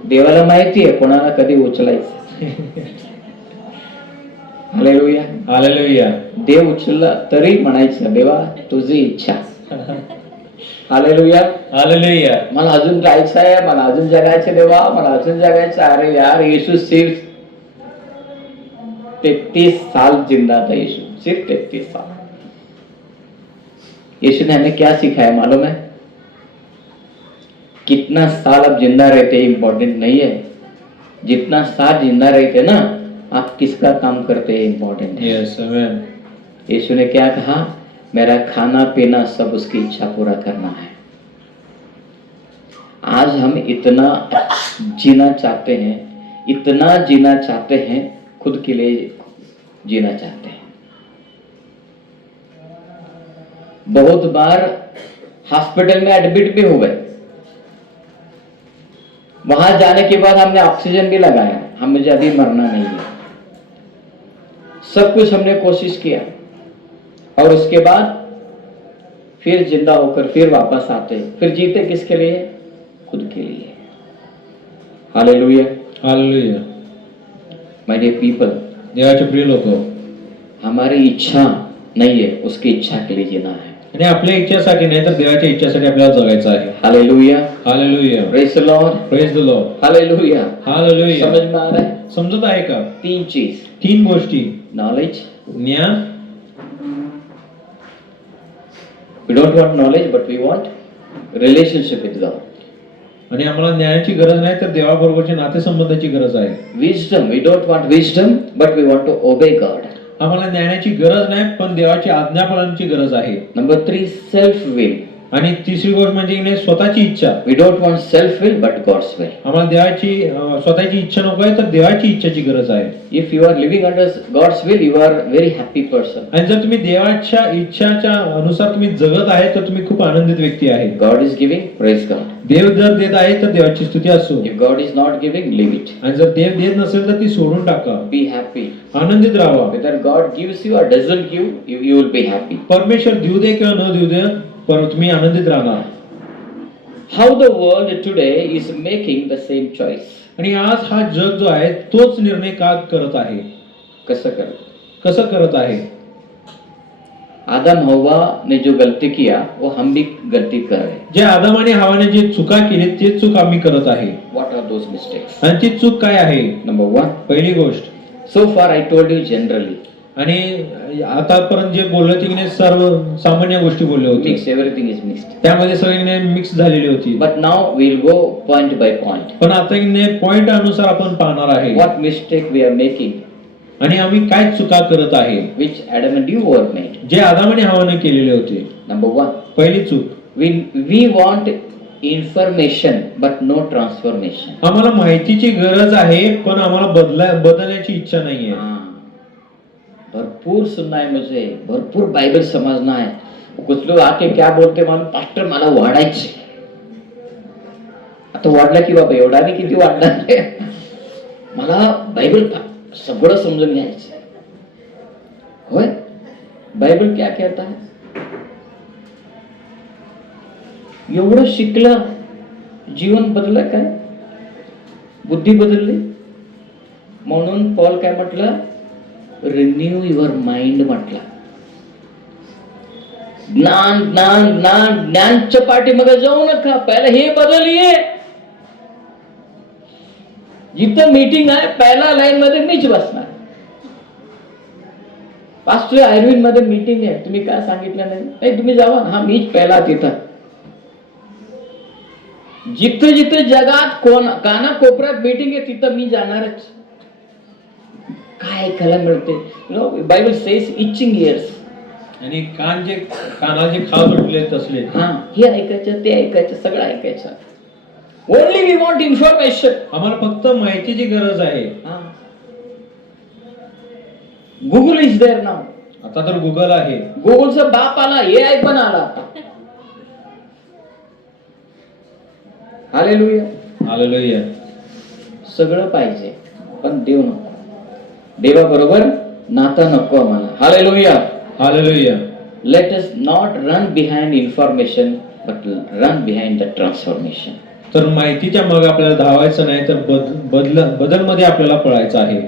देवाला माहिती आहे कोणाला कधी उचलायचं। Hallelujah, hallelujah. देव उचलला तरी म्हणायचं देवा तुझी इच्छा। Hallelujah, hallelujah. मला अजून जायचं आहे, मला अजून जगायचं देवा, मला अजून जगायचं। अरे यार, यीशु सिर्फ 33 साल जिंदा था। यीशु सिर्फ 33 साल। यीशु ने हमें क्या सिखाया मालूम है? कितना साल आप जिंदा रहते इंपॉर्टेंट नहीं है, जितना साल जिंदा रहते ना आप किसका काम करते हैं इंपॉर्टेंट है। यस, आमेन। यीशु ने क्या कहा? मेरा खाना पीना सब उसकी इच्छा पूरा करना है। आज हम इतना जीना चाहते हैं, इतना जीना चाहते हैं, खुद के लिए जीना चाहते हैं। बहुत बार हॉस्पिटल में एडमिट भी हो गए, वहां जाने के बाद हमने ऑक्सीजन भी लगाया, हम मुझे अभी मरना नहीं है, सब कुछ हमने कोशिश किया, और उसके बाद फिर जिंदा होकर फिर वापस आते, फिर जीते किसके लिए? खुद के लिए। Hallelujah, hallelujah. My dear people, देवाचे प्रिय लोक, हमारी इच्छा नहीं है, उसकी इच्छा के लिए जीना है। आणि आपल्या इच्छेसाठी नाही तर देवाच्या इच्छेसाठी आपल्याला जगायचं आहे। Hallelujah, hallelujah. Praise the Lord, praise the Lord. Hallelujah. Hallelujah. समझ में आ रहा है? समजत आहे का? तीन चीज, 3 गोष्टी, नॉलेज, ज्ञान। we don't want knowledge but we want relationship with God. आणि आम्हाला ज्ञानाची गरज नाही तर देवाबरोबरच्या नातेसंबंधाची गरज आहे। Wisdom, we don't want wisdom but we want to obey God. आम्हाला ज्ञानाची गरज नाही पण देवाची आज्ञा पाळण्याची गरज आहे। Number 3, self will. आणि तिसरी गोष्ट म्हणजे स्वतःची इच्छा। We don't want self will but God's will. आम्हाला देवाची स्वतःची इच्छा नको आहे तर देवाची इच्छाची गरज आहे। If you are living under God's will, you are very happy person. आणि जर तुम्ही देवाच्या इच्छाच्या अनुसार तुम्ही जगत आहे तर तुम्ही खूप आनंदित व्यक्ती आहे। God is giving, praise God. देव जर देत आहे तर देवाची स्तुती असो। If God is not giving, leave it. आणि जर देव देत नसेल तर ती सोडून टाका। Be happy. आनंदित राहा। Whether God gives you or doesn't give, you will be happy. परमेश्वर देऊ दे किंवा न देऊ दे पण तुम्ही आनंदित राहा। How the world today is making the same choice. आणि आज हा जग जो आहे तोच निर्णय का करत आहे? कसं करत आहे? आदम हवा ने जो गलती किया वो हम भी गलती कर रहे हैं। जे आदम आणि हवाने जे चुका केली ते चूक आम्ही करत आहे। What are those mistakes? आणि ती चूक काय आहे? Number 1. पहिली गोष्ट, So far I told you generally. आणि आतापर्यंत जे बोलले ते सर्व सामान्य गोष्टी बोलले होते। Mix, everything is mixed. त्यामध्ये सगळी मिक्स झालेली होती। But now we'll go point by point. पण आता पॉइंट अनुसार आपण पाहणार आहे What mistake we are making, आणि आम्ही काय चुका करत आहे which Adam and Eve were made. जे आदम आणि हवाने केलेले होते। Number 1. पहिली चूक, We want information but no transformation. आम्हाला माहितीची गरज आहे पण आम्हाला बदलण्याची इच्छा नाहीये। भरपूर सुनना है मुझे, भरपूर बाइबल समझना है। कुछ लोग आके क्या बोलते मालूम, पास्टर मला वाढायचे। आता वाढला की बाबा, एवढा नाही, किती वाढणार आहे, मला बाइबल सगळं समजून घ्यायचं। होय, बाइबल क्या कहता है? एवढं शिकलं, जीवन बदललं काय? बुद्धी बदलली? म्हणून पॉल काय म्हटलं? रिन्यू युअर माइंड म्हटला। ज्ञान ज्ञान ज्ञान ज्ञानच्या पाठीमागे जाऊ नका, पहिले हे बदलिये। जिथं मीटिंग आहे पहिला लाईन मध्ये मीच बसणार। पास्टर आयुर्वेद मध्ये मीटिंग आहे, तुम्ही काय सांगितलं नाही? तुम्ही जावा, हा मीच पहिला तिथं। जिथं जिथं जगात कोण कानाकोपऱ्यात मीटिंग आहे तिथं मी जाणारच. काय ऐकायला मिळते? Bible says itching ears. आणि कानाचे खाव सुटले तसले. हा, हे ऐकायचं, ते ऐकायचं, सगळं ऐकायचं. Only we want information. आम्हाला फक्त माहितीची गरज आहे. Google is there now. आता तर गुगल आहे. गुगलचा बाप आला, AI पण आला आता. हालेलुया. हालेलुया. सगळं पाहिजे पण देव नको. देवाबरोबर नाता नको आम्हाला. Hallelujah. Hallelujah. Let us not run behind information but run behind the transformation. तर माहितीच्या मागे आपल्याला धावायचं नाही, तर बदलमध्ये आपल्याला पळायचं आहे.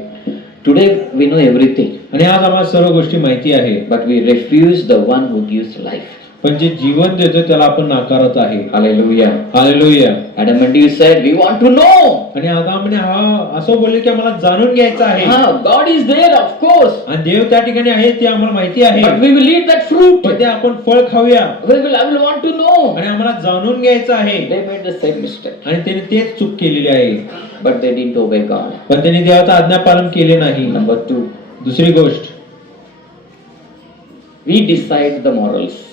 Today we know everything. आणि आज आम्हाला सर्व गोष्टी माहिती आहे, but we refuse the one who gives life. पण जे जीवन देतो त्याला आपण नाकारत आहे. Hallelujah. Hallelujah. Adam and Eve said, we want to know. आणि आदामने असं बोलले की आम्हाला जाणून घ्यायचं आहे. God is there, of course. आणि देव त्या ठिकाणी आहे ते आम्हाला माहिती आहे. But we will eat that fruit. पण ते आपण फळ खाऊया. I will want to know. आणि आम्हाला जाणून घ्यायचं आहे. They made the same mistake. आणि त्यांनी तेच चूक केलेली आहे. But they didn't obey God. पण त्यांनी देवाचं आज्ञापालन केले नाही. Number 2. दुसरी गोष्ट, We decide the morals.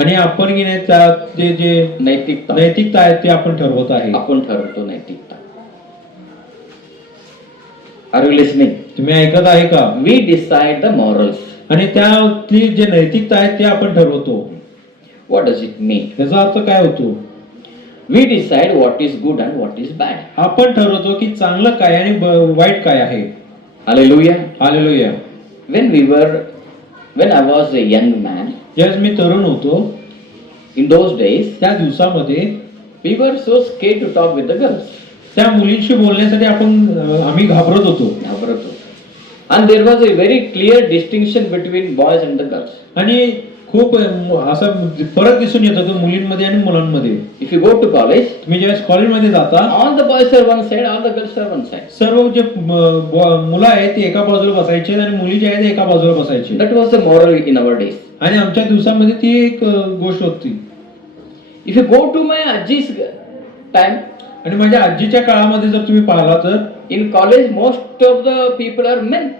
आणि आपण ते जे नैतिकता आहे ते आपण ठरवत आहे. आपण ठरवतो नैतिकता. Are you listening? तुम्ही ऐकत आहे का? We decide the morals. आणि त्यातली जे नैतिकता आहे ते आपण ठरवतो. What does it mean? त्याचा अर्थ काय होतो? We decide what is good and what is bad. आपण ठरवतो की चांगलं काय आणि वाईट काय आहे. Hallelujah. Hallelujah. When I was a young man, ज्यावेळेस मी तरुण होतो, in those days, त्या दिवसामध्ये we were so scared to talk with the girls. त्या मुलींशी बोलण्यासाठी आम्ही घाबरत होतो. And there was a very clear distinction between boys and the girls. आणि खूप असा फरक दिसून येत होता मुलींमध्ये आणि मुलांमध्ये. If you go to college, तुम्ही ज्यावेळेस कॉलेजमध्ये जाता, all the boys are one side, all the girls are one side. सर्व जे मुलं आहेत ते एका बाजूला बसायचे आणि मुली जे आहेत ते एका बाजूला बसायचे. That was the moral in our days. आणि आमच्या दिवसामध्ये ती एक गोष्ट होती. If you go to my Ajji's time, आणि माझ्या आजीच्या काळामध्ये जर तुम्ही पाहिला तर in college most of the people are men.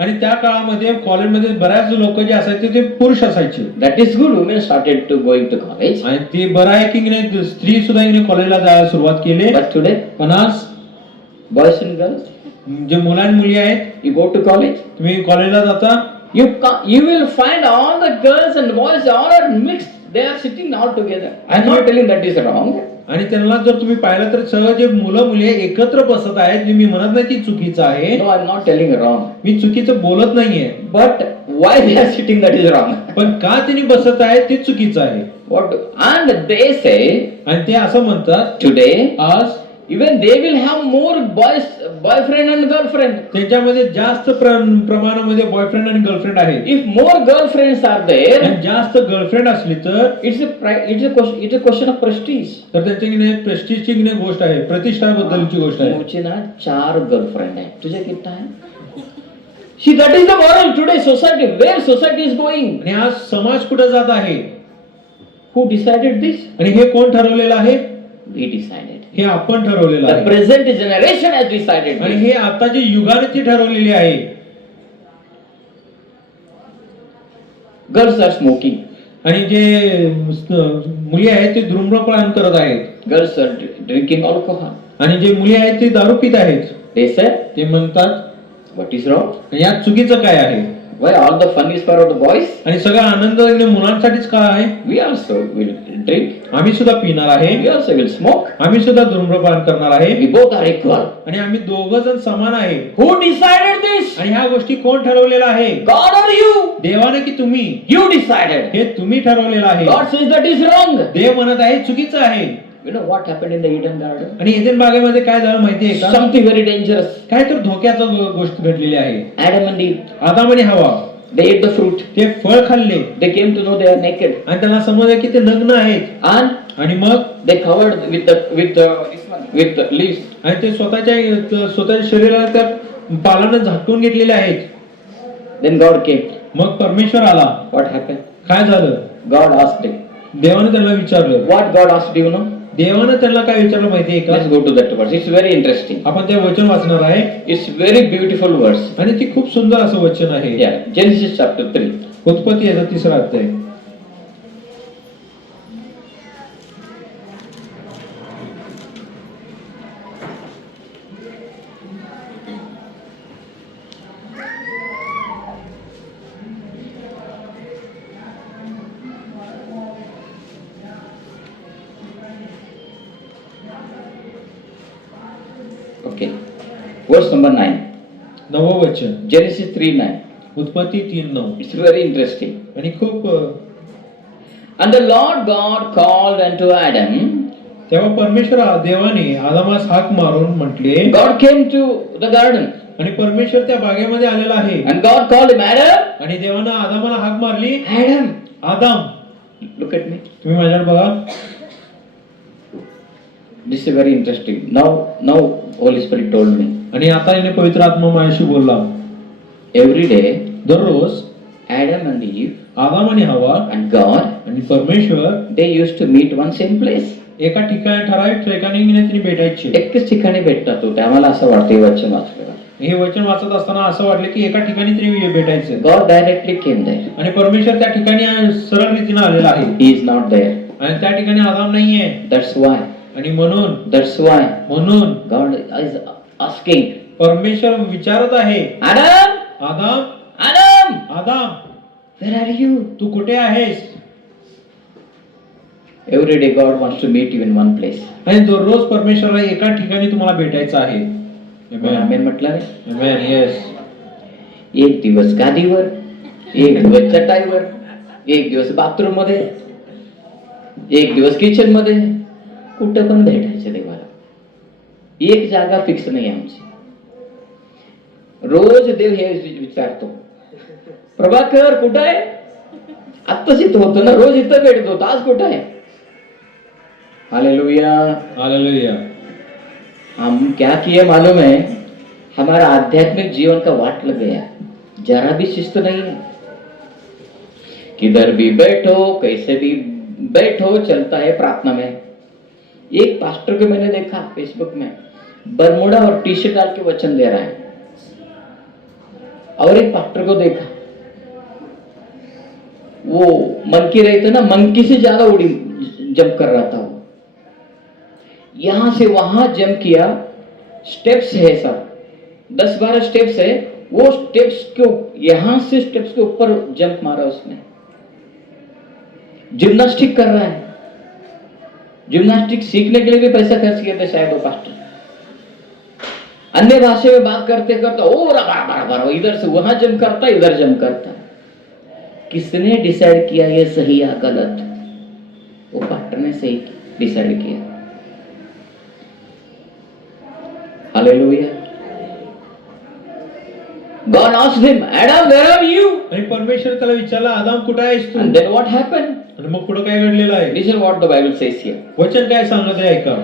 आणि त्या काळामध्ये कॉलेजमध्ये बऱ्याच लोक जे असायचे ते पुरुष असायचे. That is good. Women started to going to college. आणि ते बरं आहे की स्त्री सुद्धा कॉलेजला जायला सुरुवात केली. But today, पण आज boys and girls, जे मुलं आणि मुली आहेत, you go to college, तुम्ही कॉलेजला जाता, you will find all the girls and boys all are mixed. They are sitting all together. I am not telling that is wrong. आणि त्यांना जर तुम्ही पाहिलं तर सगळं जे मुलं मुली एकत्र बसत आहेत, मी म्हणत नाही ती चुकीचं आहे. No, I am not telling wrong. मी चुकीचं बोलत नाहीये. But why they are sitting, that is wrong. पण का त्यांनी बसत आहेत ते चुकीचं आहे. What? And they say, आणि ते असं म्हणतात today, आज even they will have more boyfriend and girlfriend. त्यांच्यामध्ये जास्त प्रमाणामध्ये बॉयफ्रेंड आणि गर्लफ्रेंड आहेत. If more girlfriends are there, आणि जास्त गर्लफ्रेंड असली तर it's a question of prestige. तर त्यांच्याकडे प्रेस्टिजची गोष्ट आहे, प्रतिष्ठाबद्दलची गोष्ट आहे. मुझे ना 4 गर्लफ्रेंड आहे. तुझे किती आहे? See, that is the moral today society. Where society is going? आणि आज समाज कुठे जात आहे? Who decided this? आणि हे कोण ठरवलेलं आहे? We decided. हे आपण ठरवलेलं The आहे. present generation has decided. आणि हे आताची युगाने ती ठरवलेली आहे. Girls are smoking. आणि जे मुली आहेत ते धूम्रपान करत आहेत. Girls are drinking alcohol. आणि जे मुली आहेत ते दारू पित आहेत. They say, ते म्हणतात what is wrong? यात चुकीचं काय आहे? Why all the fun is for the boys? आणि सगळा आनंद मुलांसाठीच का आहे? We also will drink. आम्ही सुद्धा पिणार आहे. We also will smoke. आम्ही सुद्धा धूम्रपान करणार आहे. We both are equal. आणि आम्ही दोघं जण समान आहे. Who decided this? आणि ह्या गोष्टी कोण ठरवलेला आहे? God or you? देवाने की तुम्ही? You decided. हे तुम्ही ठरवलेलं आहे. God says that is wrong. देव म्हणत आहे चुकीचं आहे. You know what happened in the Eden garden? आणि एदेन बागेमध्ये काय झालं माहिती आहे का? Something very dangerous. काय तर धोक्याचं गोष्ट घडलेली आहे. Adam and Eve, आदाम आणि हवा they ate the fruit. ते फळ खाल्ले They came to know they are naked. आणि त्यांना समजलं की ते नग्न आहेत. आणि मग They covered with the leaves. आणि ते स्वतःच्या शरीराला त्या पालानं झाकून घेतलेले आहेत. Then God came. मग परमेश्वर आला. What happened? काय झालं? God asked him. देवाने त्यांना विचारलं. What God asked, do you know? देवानं त्यांना काय विचारलं माहितीये का? Let's go to that verse. It's very interesting. आपण ते वचन वाचणार आहे It's very beautiful verse. आणि ती खूप सुंदर असं वचन आहे. Yeah, Genesis chapter 3. उत्पत्ती याचा 3रा अध्याय. Okay. Verse number 9. 9वं वचन. Genesis 3:9. उत्पत्ती 3:9. It's very interesting. आणि खूप And the Lord God called unto Adam. तेव्हा परमेश्वर देवाने आदामास हाक मारून म्हटले, God came to the garden. आणि परमेश्वर त्या बागेमध्ये आलेला आहे. And God called him, Adam. आणि देवानं आदामाला हाक मारली, Adam. Adam. Look at me. तुम्ही माझ्याकडे बघा. This is very interesting. Now Holy Spirit told me. आणि आता याने पवित्र आत्मा माझ्याशी बोलला. Every day, दररोज Adam and Eve आदाम आणि हवा and God, आणि परमेश्वर they used to meet one same place. एका ठिकाणी ठराविक ठिकाणी तिने भेटायचे. एकच ठिकाणी भेटतात होते. आम्हाला असं वाटतं हे वचन वाचलं. हे वचन वाचत असताना असं वाटलं की एका ठिकाणी तिने भेटायचं. God directly came there. आणि परमेश्वर त्या ठिकाणी सरळ रीतीने आलेला आहे. He is not there. आणि त्या ठिकाणी आदाम नाहीये. That's why. आणि म्हणून म्हणून God is asking. परमेश्वर विचारत आहे, Adam, Adam, Adam, Adam, where are you? तू कुठे आहेस? Every day God wants to meet you in one place. आणि दररोज परमेश्वराला एका ठिकाणी तुम्हाला भेटायचं आहे. आमेन म्हटलं नाही? आमेन. येस. एक दिवस गादीवर, एक दिवस चटाईवर, एक दिवस बाथरूम मध्ये, एक दिवस किचन मध्ये, कुठं पण भेटायचं देवाला. एक जागा फिक्स नाही आमची. रोज देव हे विचारतो, प्रभाकर कुठं आहे? आत्ताच इथं होतो ना, रोज इथं भेटत होतो, आज कुठं आहे? Hallelujah, hallelujah. हम क्या किए मालूम है? हमारा आध्यात्मिक जीवन का वाट लग गया, जरा भी शिस्त नहीं है. किधर भी बैठो, कैसे भी बैठो, चलता है प्रार्थना में. एक पास्टर को मैंने देखा फेसबुक में, बरमूडा और टी शर्ट डाल के वचन दे रहा है. और एक पास्टर को देखा, वो मंकी रहते ना, मंकी से ज्यादा उड़ी जंप कर रहा था. वो यहां से वहां जंप किया. स्टेप्स है सर, 10-12 स्टेप्स है. वो स्टेप्स को यहां से स्टेप्स के ऊपर जंप मारा उसने. जिम्नास्टिक कर रहा है. जिम्नास्टिक सीखने के लिए भी पैसा खर्च किया था शायद वो पास्टर. अन्य भाषा में बात करते करते ओ बार इधर से वहां जंप करता, इधर जंप करता. किसने डिसाइड किया ये सही या गलत? वो पास्टर ने सही डिसाइड किया. Hallelujah. God asked him, Adam, where are you? आणि परमेश्वर त्याला विचारला, आदाम कुठे आहेस तू? And then what happened? आणि मग पुढे काय घडलेलं आहे? Listen what the Bible says here. वचन काय सांगत आहे ऐका.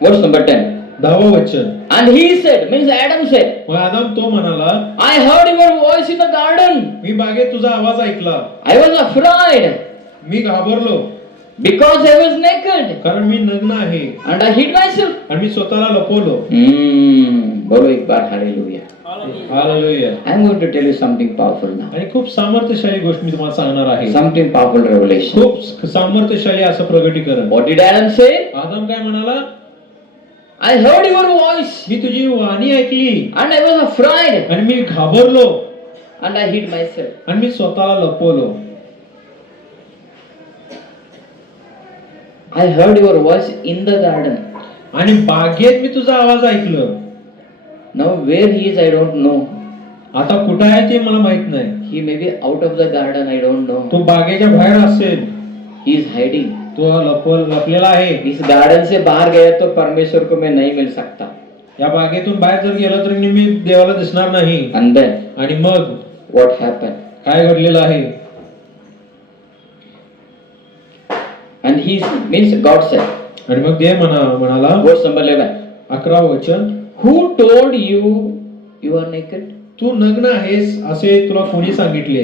Verse number 10. 10वं वचन. And he said, means Adam said, मग आदाम तो म्हणाला, I heard your voice in the garden. मी बागेत तुझा आवाज ऐकला. I was afraid मी घाबरलो because I was naked कारण मी नग्न आहे and I hid myself. आणि मी स्वतःला लपवलो. बोलो एक बार hallelujah. Hallelujah. I am going to tell you something powerful now. आणि खूप सामर्थ्यशाली गोष्ट मी तुम्हाला सांगणार आहे. Something powerful revelation. खूप सामर्थ्यशाली असं प्रगटीकरण. What did Adam say? आदाम काय म्हणाला? I heard your voice मी तुझी वाणी ऐकली and I was afraid आणि मी घाबरलो and I hid myself. आणि मी स्वतःला लपवलो. I heard your voice in the garden. आणि बागेत मी तुझा आवाज ऐकलं. Now where he is I don't know. आता कुठे आहे ते मला माहित नाही. He may be out of the garden, I don't know. तो बागेच्या बाहेर असेल. He is hiding. तो लपलेला आहे. इस गार्डन से बाहर गया तो परमेश्वर को मैं नहीं मिल सकता. या बागेतून बाहेर जर गेला तर मी देवाला दिसणार नाही. And then आणि मग what happened? काय घडलेलं आहे? And he means God said. आणि मग देव म्हणाला, Verse number 11. 11 वचन. Who told you you are naked? तू नग्न आहेस असे तुला कोणी सांगितले?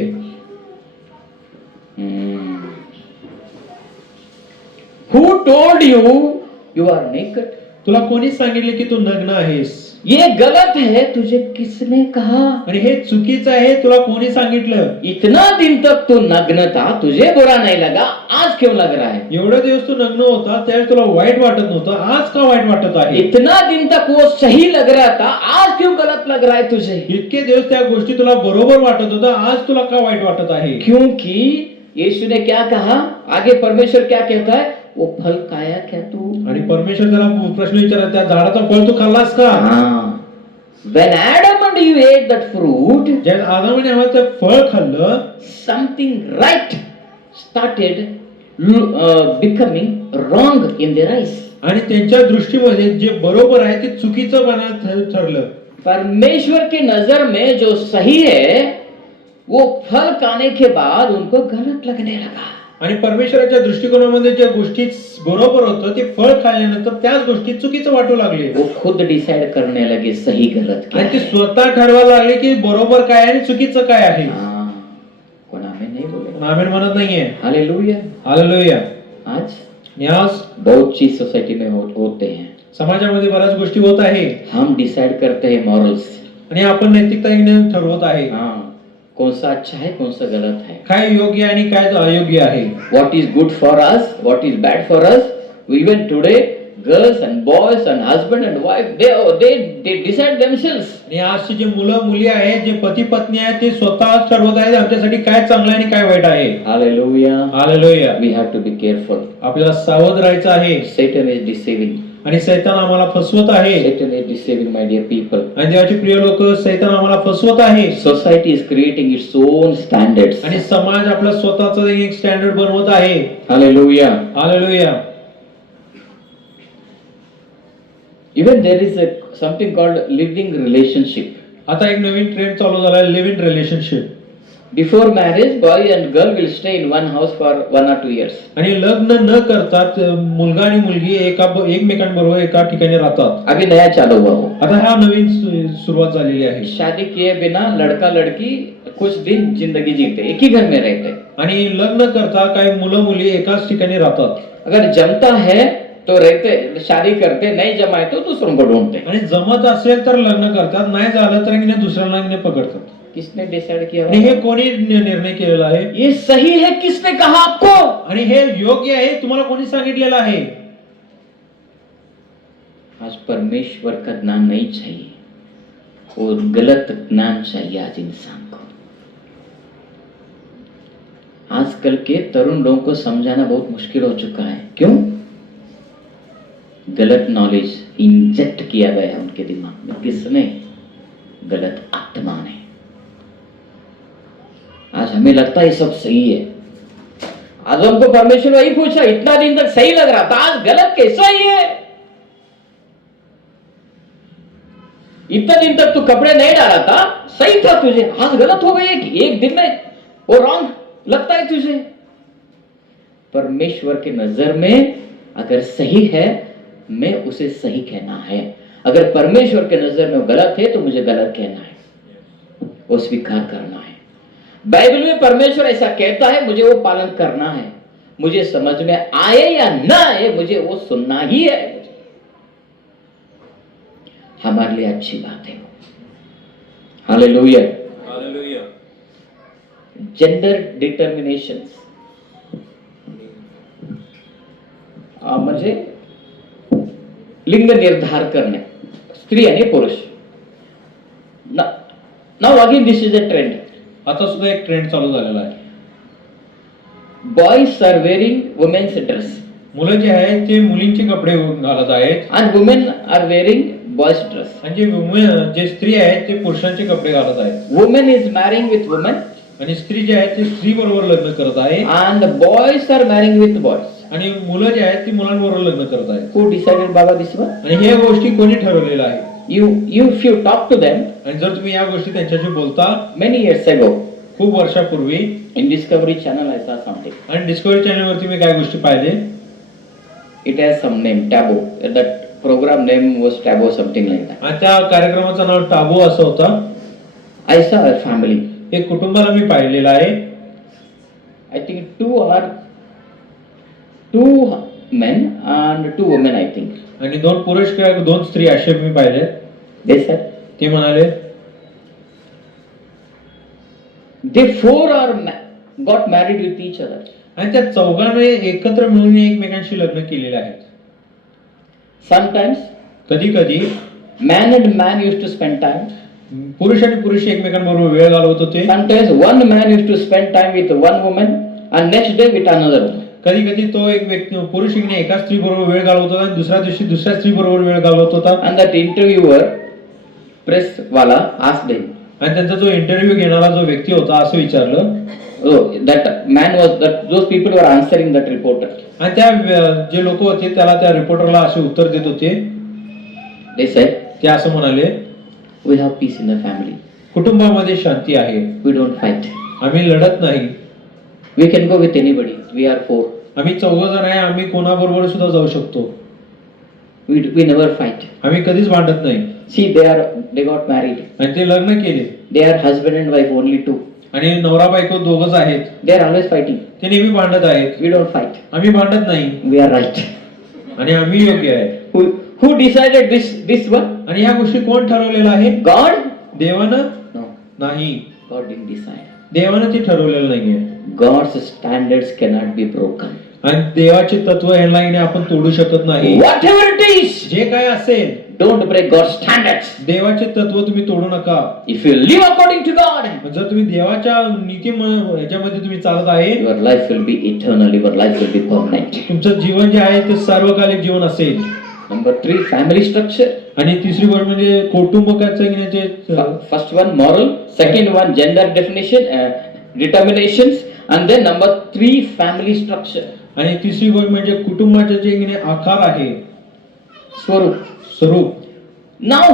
told you you are naked? तुला कोणी सांगितले की तू नग्न आहेस? ये गलत है, तुझे किसने कहा? आणि हे चुकीचं आहे, तुला कोणी सांगितलं? इतना दिन तक तू नग्न था, तुझे बुरा नहीं लगा, आज क्यों लग रहा है? एवढे दिवस तू नग्न होता, त्यावेळेस तुला वाईट वाटत नव्हतं, आज का वाईट वाटत आहे? इतना दिन तक वो सही लग रहा था, आज क्यों गलत लग रहा है तुझे? इतके दिवस त्या गोष्टी तुला बरोबर वाटत होतं, आज तुला का वाईट वाटत आहे? क्योंकि यीशु ने क्या कहा? आगे परमेश्वर क्या कहता है? वो फल खाया क्या तू? आणि परमेश्वर त्याला प्रश्न विचारला, त्या झाडाचा फळ तू खाल्लास का? When Adam and Eve ate that fruit, ज्या आदम आणि हवा ते फळ खाल्लं, something right started becoming wrong in their eyes. आणि त्यांच्या दृष्टीमध्ये जे बरोबर आहे ते चुकीचं बनायला ठरलं. परमेश्वर की नजर में जो सही है, वो फल खाने के बाद उनको गलत लगने लगा. आणि परमेश्वराच्या दृष्टिकोनामध्ये ज्या गोष्टी बरोबर होतं ते फळ खाल्ल्यानंतर त्याच गोष्टी चुकीचं वाटू लागले. वो खुद डिसाइड करने लगे सही गलत क्या आणि ते है. स्वतः ठरवायला लागले की बरोबर काय आणि चुकीचं काय आहे. कोण आमेन नहीं बोले? आमेन म्हणत नाहीये. हालेलुया. हालेलुया. आज बहुत चीज सोसाइटी में होते हैं. समाजामध्ये बऱ्याच गोष्टी होत आहे. हम डिसाइड करते हैं मॉरल्स. आणि आपण नैतिकताने ठरवत आहे. कौन सा अच्छा है, कौन सा गलत है, काय योग्य आणि काय अयोग्य आहे. what is good for us, what is bad for us. Even today girls and boys and husband and wife, they decide themselves. आणि आजची जे मुलं मुली आहेत, जे पती पत्नी आहेत, ते स्वतः ठरवत आहेत आमच्यासाठी काय चांगलं आणि काय वाईट आहे. Hallelujah. Hallelujah. We have to be careful. आपल्याला सावध राहायचं आहे. Satan is deceiving. आणि सैतान आम्हाला फसवत आहे. Satan is deceiving, my dear people. आणि देवाचे प्रिय लोक, सैतान आम्हाला फसवत आहे. Society is creating its own standards. आणि समाज आपला स्वतःचा एक स्टँडर्ड बनवत आहे. Hallelujah. Hallelujah. Even there is something called living relationship. आता एक नवीन ट्रेंड चालू झाला आहे, live in relationship. Before marriage, boy and girl will stay in one house for 1 or 2 years. आणि लग्न न करता मुलगा आणि मुलगी एकमेकांबरोबर एका ठिकाणी राहतात. अभी नया चालू हुआ हो. आता हा नवीन सुरुवात झालेली आहे. शादी किए बिना लड़का लड़की कुछ दिन जिंदगी जीते, एक ही घर में रहते. आणि लग्न करता काही मुलं मुली एकाच ठिकाणी राहतात. अगर जमता है तो रहते, शादी करते, नहीं जमाए तो दूसरों को ढूंढते. आणि जमत असेल तर लग्न करतात, नाही झालं तर दुसऱ्याला पकडतात. किसने डिसाइड किया? आणि हे कोणी निर्णय केलेला आहे? ये सही है, किसने कहा आपको? आणि हे योग्य आहे, तुम्हाला कोणी सांगितलेलं आहे? आज परमेश्वर का ज्ञान नहीं चाहिए, और गलत ज्ञान चाहिए आज इंसान को. आजकल के तरुण लोगों को समझाना बहुत मुश्किल हो चुका है. क्यों? गलत नॉलेज इंजेक्ट किया गया है उनके दिमाग में. किसने? गलत आत्मा ने. आज हमें लगता है ये सब सही है. आज हमको परमेश्वर वही पूछा, इतना दिन तक सही लग रहा था, आज गलत कैसा ही है? इतना दिन तक तू कपड़े नहीं डाला था, सही था तुझे, आज गलत हो गई एक दिन में वो रॉन्ग लगता है तुझे. परमेश्वर की नजर में अगर सही है, मैं उसे सही कहना है. अगर परमेश्वर के नजर में गलत है तो मुझे गलत कहना है, वो स्वीकार करना है. बाइबल में परमेश्वर ऐसा कहता है, मुझे वो पालन करना है. मुझे समझ में आए या ना आए, मुझे वो सुनना ही है. हमारे लिए अच्छी बात है. हालेलुया. हालेलुया. जेंडर डिटर्मिनेशन म्हणजे लिंग निर्धार करणे, स्त्री आणि पुरुष. Now again this is a trend. आता सुद्धा एक ट्रेंड चालू झालेला आहे. Boys are wearing women's dress. मुलं जे आहेत ते मुलींचे कपडे घालत आहेत. And women are wearing boys dress. आणि जे स्त्री आहेत ते पुरुषांचे कपडे घालत आहेत. Women is marrying with women. आणि स्त्री जे आहेत ते स्त्री बरोबर लग्न करत आहे. And boys are marrying with boys. आणि मुलं जे आहेत ती मुलांबरोबर लग्न करत आहेत. हू डिसाइडेड बाबा दिस वन? आणि ह्या गोष्टी कोणी ठरवलेल्या आहे? if you talk to them, आणि जर तुम्ही या गोष्टी त्यांच्याशी बोलता, many years ago, खूप वर्षापूर्वी in Discovery Channel I saw something. आणि डिस्कवरी चॅनल वरती मी काय गोष्टी पाहिले. It has some name, Taboo. That program name was Taboo, something like that. आणि त्या कार्यक्रमाचं नाव टाबू असं होतं. I saw a family. एक कुटुंबाला मी पाहिलेलं आहे. I think two men and 2 women, I think. आणि 2 पुरुष किंवा 2 स्त्री असे मी पाहिले. They said, ते म्हणाले they 4 got married with each other. आणि त्या चौघांनी एकत्र मिळून एकमेकांशी लग्न केलेले आहेत. Sometimes कधी कधी man and man used to spend time. पुरुष आणि पुरुष एकमेकांबरोबर वेळ घालवत होते. Sometimes one man used to spend time with one woman and next day with another woman. कधी कधी तो एक व्यक्ती पुरुष एका स्त्री बरोबर वेळ घालवत होता आणि दुसऱ्या दिवशी दुसऱ्या स्त्री बरोबर वेळ घालवत होता. And that interviewer, press wala, asked him, आणि त्यांचा जो इंटरव्ह्यू घेणारा जो व्यक्ती होता असं विचारलं. oh, that man was that those people were answering that reporter. आणि त्या जे लोक होते त्याला त्या रिपोर्टरला असे उत्तर देत होते. They said, ते असं म्हणाले we have peace in the family. कुटुंबामध्ये शांती आहे, We don't fight. आम्ही लढत नाही, We can go with anybody. We are 4. आम्ही 4 जण आहे, आम्ही कोणाबरोबर सुद्धा जाऊ शकतो, We never fight. आम्ही कधीच भांडत नाही. See, they got married. आणि ते लग्न केले They are husband and wife, only 2. आणि नवरा बायको दोघच आहेत. They are always fighting. ते नेहमी भांडत आहेत. We don't fight. आम्ही भांडत नाही We are right. आणि आम्ही योग्य आहे. Who decided this one? आणि ह्या गोष्टी कोण ठरवलेलं आहे? God? देवानं No. नाही, God didn't decide. देवानं ते ठरवलेलं नाहीये. God's standards cannot be broken. आणि देवाचे तत्व यांना आपण तोडू शकत नाही. Whatever it is, जे काय असेल don't break God's standards. देवाचे तत्व तुम्ही तोडू नका. If you live according to God, जर तुम्ही देवाच्या नीती याच्यामध्ये तुम्ही चालत आहे, your life will be eternal. Your life will be permanent. तुमचं जीवन जे आहे ते सार्वकालिक जीवन असेल. Number 3, family structure. आणि तिसरी गोष्ट म्हणजे कौटुंबिकाचं जे First one, moral. Second one, gender definition, determinations. And then number 3, family structure. आणि तिसरी गोष्ट म्हणजे कुटुंबाचे जे आकार आहे, स्वरूप. Now,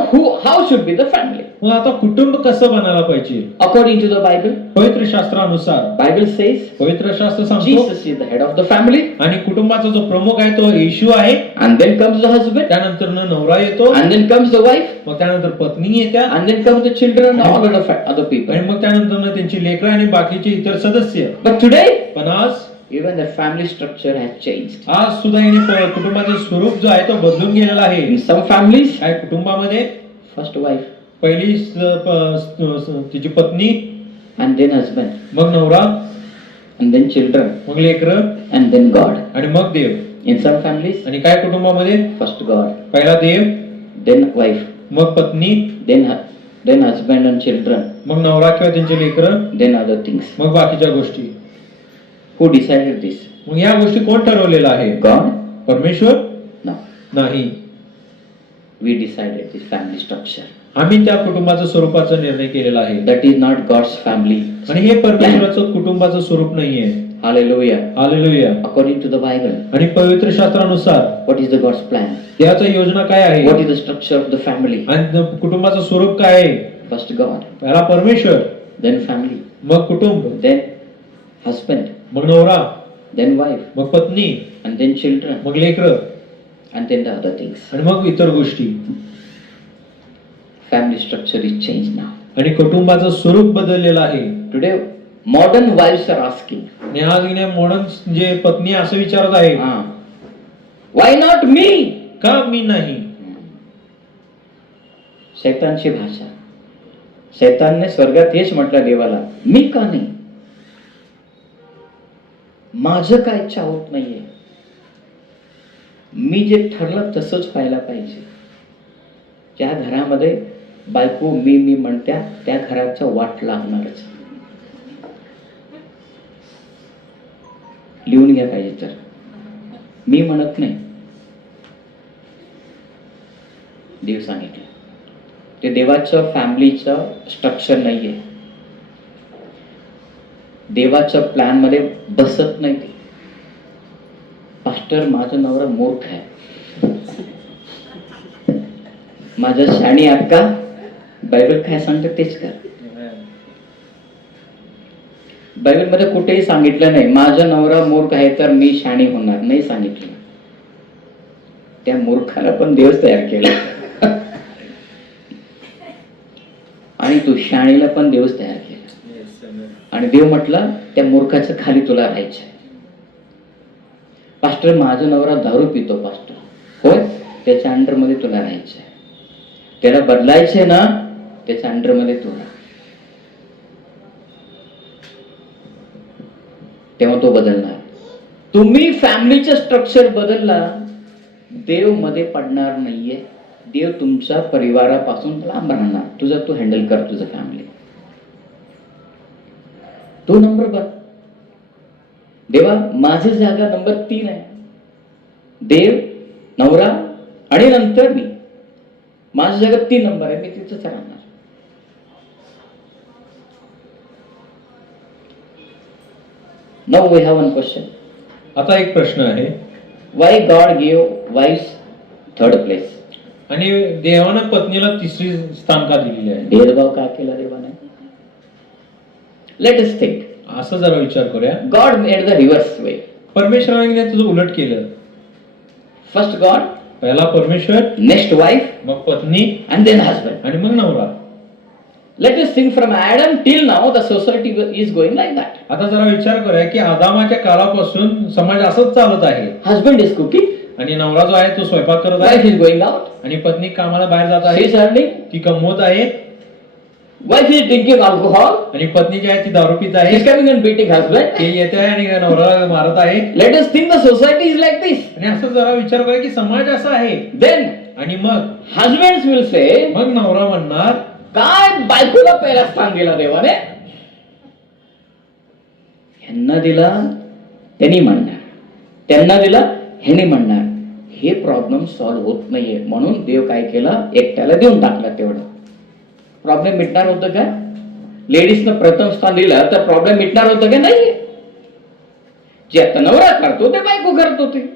how should be the family? मग आता कुटुंब कसं बनायला पाहिजे? According to the Bible, पवित्र शास्त्रानुसार Bible says पवित्र शास्त्र सांगतो Jesus is the head of the family. आणि कुटुंबाचा जो प्रमुख आहे तो येशू आहे. And then comes the husband. त्यानंतर नवरा येतो. And then comes the wife. मग त्यानंतर पत्नी येत्या. And then comes the children and all other people. आणि मग त्यानंतर त्यांची लेकरं आणि बाकीचे इतर सदस्य. But today, पण आज even the family structure has changed. आज सुद्धा याने कुटुंबाचे स्वरूप जो आहे तो बदलून गेलेला आहे. In some families, काही कुटुंबामध्ये first wife, पहिली तिची पत्नी, and then husband, मग नवरा, and then children, मग लेकरं, and then God. आणि मग देव. In some families, आणि काय कुटुंबामध्ये first God, पहिला देव, then wife, मग पत्नी, then husband and children, मग नवरा किंवा त्यांचे लेकरं, then other things. मग बाकीच्या गोष्टी. Who decided this? मग या गोष्टी कोण ठरवलेला आहे? God? परमेश्वर? No. नाही, We decided this family structure. आम्ही त्या कुटुंबाच्या स्वरूपाचा निर्णय केलेला आहे. That is not God's family. आणि हे परमेश्वराचं कुटुंबाचं स्वरूप नाहीये. Hallelujah. Hallelujah. According to the Bible, आणि पवित्र शास्त्रानुसार what is the God's plan? देवाची योजना काय आहे? What is the structure of the family? आणि कुटुंबाचं स्वरूप काय आहे? First God, पहिला परमेश्वर, then family, मग कुटुंब, then husband, मग नवरा, then wife, मग पत्नी, and then children, मग लेकरं, and then the other things. आणि मग इतर गोष्टी. Family structure is changed now. आणि कुटुंबाचं स्वरूप बदललेलं आहे. Today, modern wives are asking, आणि आज मॉडर्न जे पत्नी असं विचारत आहे, why not me? का मी नाही? शैतानची भाषा. शैतानने स्वर्गात हेच म्हटलं देवाला, मी का नाही? माझं काय इच्छा होत नाहीये. मी जे ठरलं तसंच व्हायला पाहिजे. ज्या घरामध्ये बायको मी म्हणत्या त्या घराचा वाट लागणारच. लिहून घ्या पाहिजे तर. मी म्हणत नाही, देव सांगितलं. ते देवाचं फॅमिलीचं स्ट्रक्चर नाहीये. देवाच्या प्लॅन मध्ये बसत नाही ते. पास्टर, माझा नवरा मूर्ख आहे, माझा शाणी अक्का, बायबल काय सांगतं तेच कर. बायबल मध्ये कुठेही सांगितलं नाही माझा नवरा मूर्ख आहे तर मी शाणी होणार, नाही सांगितलं. त्या मूर्खाला पण देवच तयार केला आणि तू शाणीला पण देवच तयार केला. आणि देव म्हटलं त्या मूर्खाच्या खाली तुला राहायचं. पास्टर माझा नवरा दारू पितो पास्टर. होय, त्याच्या अंडरमध्ये तुला राहायचंय. त्याला बदलायचंय ना, त्याच्या अंडरमध्ये तू राहा. तेव्हा तो बदलणार. तुम्ही फॅमिलीचं स्ट्रक्चर बदलला, देव मध्ये पडणार नाहीये. देव तुमच्या परिवारापासून लांब राहणार. तुझं तू हँडल कर तुझं फॅमिली. तो नंबर बन. देवा माझी जागा नंबर 3 आहे. देव, नवरा आणि नंतर मी. माझी जागा 3 नंबर आहे. मी तिथंच राहणार. Now we have one question. आता एक प्रश्न आहे, Why God gave wives third place? आणि देवानं पत्नीला तिसरी स्थान का दिलेली आहे? भेदभाव का केला देवाने? Let us think. असं जरा विचार करूया. God made the reverse way. परमेश्वराने तुझं उलट केलं. First God, पहिला परमेश्वर, next wife, मग पत्नी and then husband. आणि मग नवरा. Let us think from Adam till now the society is going like that. आता जरा विचार करूया की आदामाच्या काळापासून समाज असंच चालत आहे. Husband is cooking, आणि नवरा जो आहे तो स्वयंपाक करत wife आहे is going out, आणि पत्नी कामाला बाहेर जात she आहे, is earning, ती कमवत आहे. wife is drinking alcohol, आणि पत्नी जी आहे ती दारू पित आहे, she is coming and beating husband. ते येते आहे आणि नवऱ्याला मारत आहे. Let us think the society is like this. आणि असं जरा विचार करूया की समाज असा आहे. Then आणि मग husbands will say, मग नवरा म्हणणार, काय बायकोला पहिला स्थान दिला देवाने, ह्यांना दिला त्यांनी म्हणणार, त्यांना दिला ह्यांनी म्हणणार. हे प्रॉब्लेम सॉल्व्ह होत नाहीये. म्हणून देव काय केला, एकट्याला देऊन टाकला. तेवढं प्रॉब्लेम मिटणार होतं का? लेडीजनं प्रथम स्थान दिलं तर प्रॉब्लेम मिटणार होतं का? नाहीये. जे आता नवरा करतो ते बायको करत होते.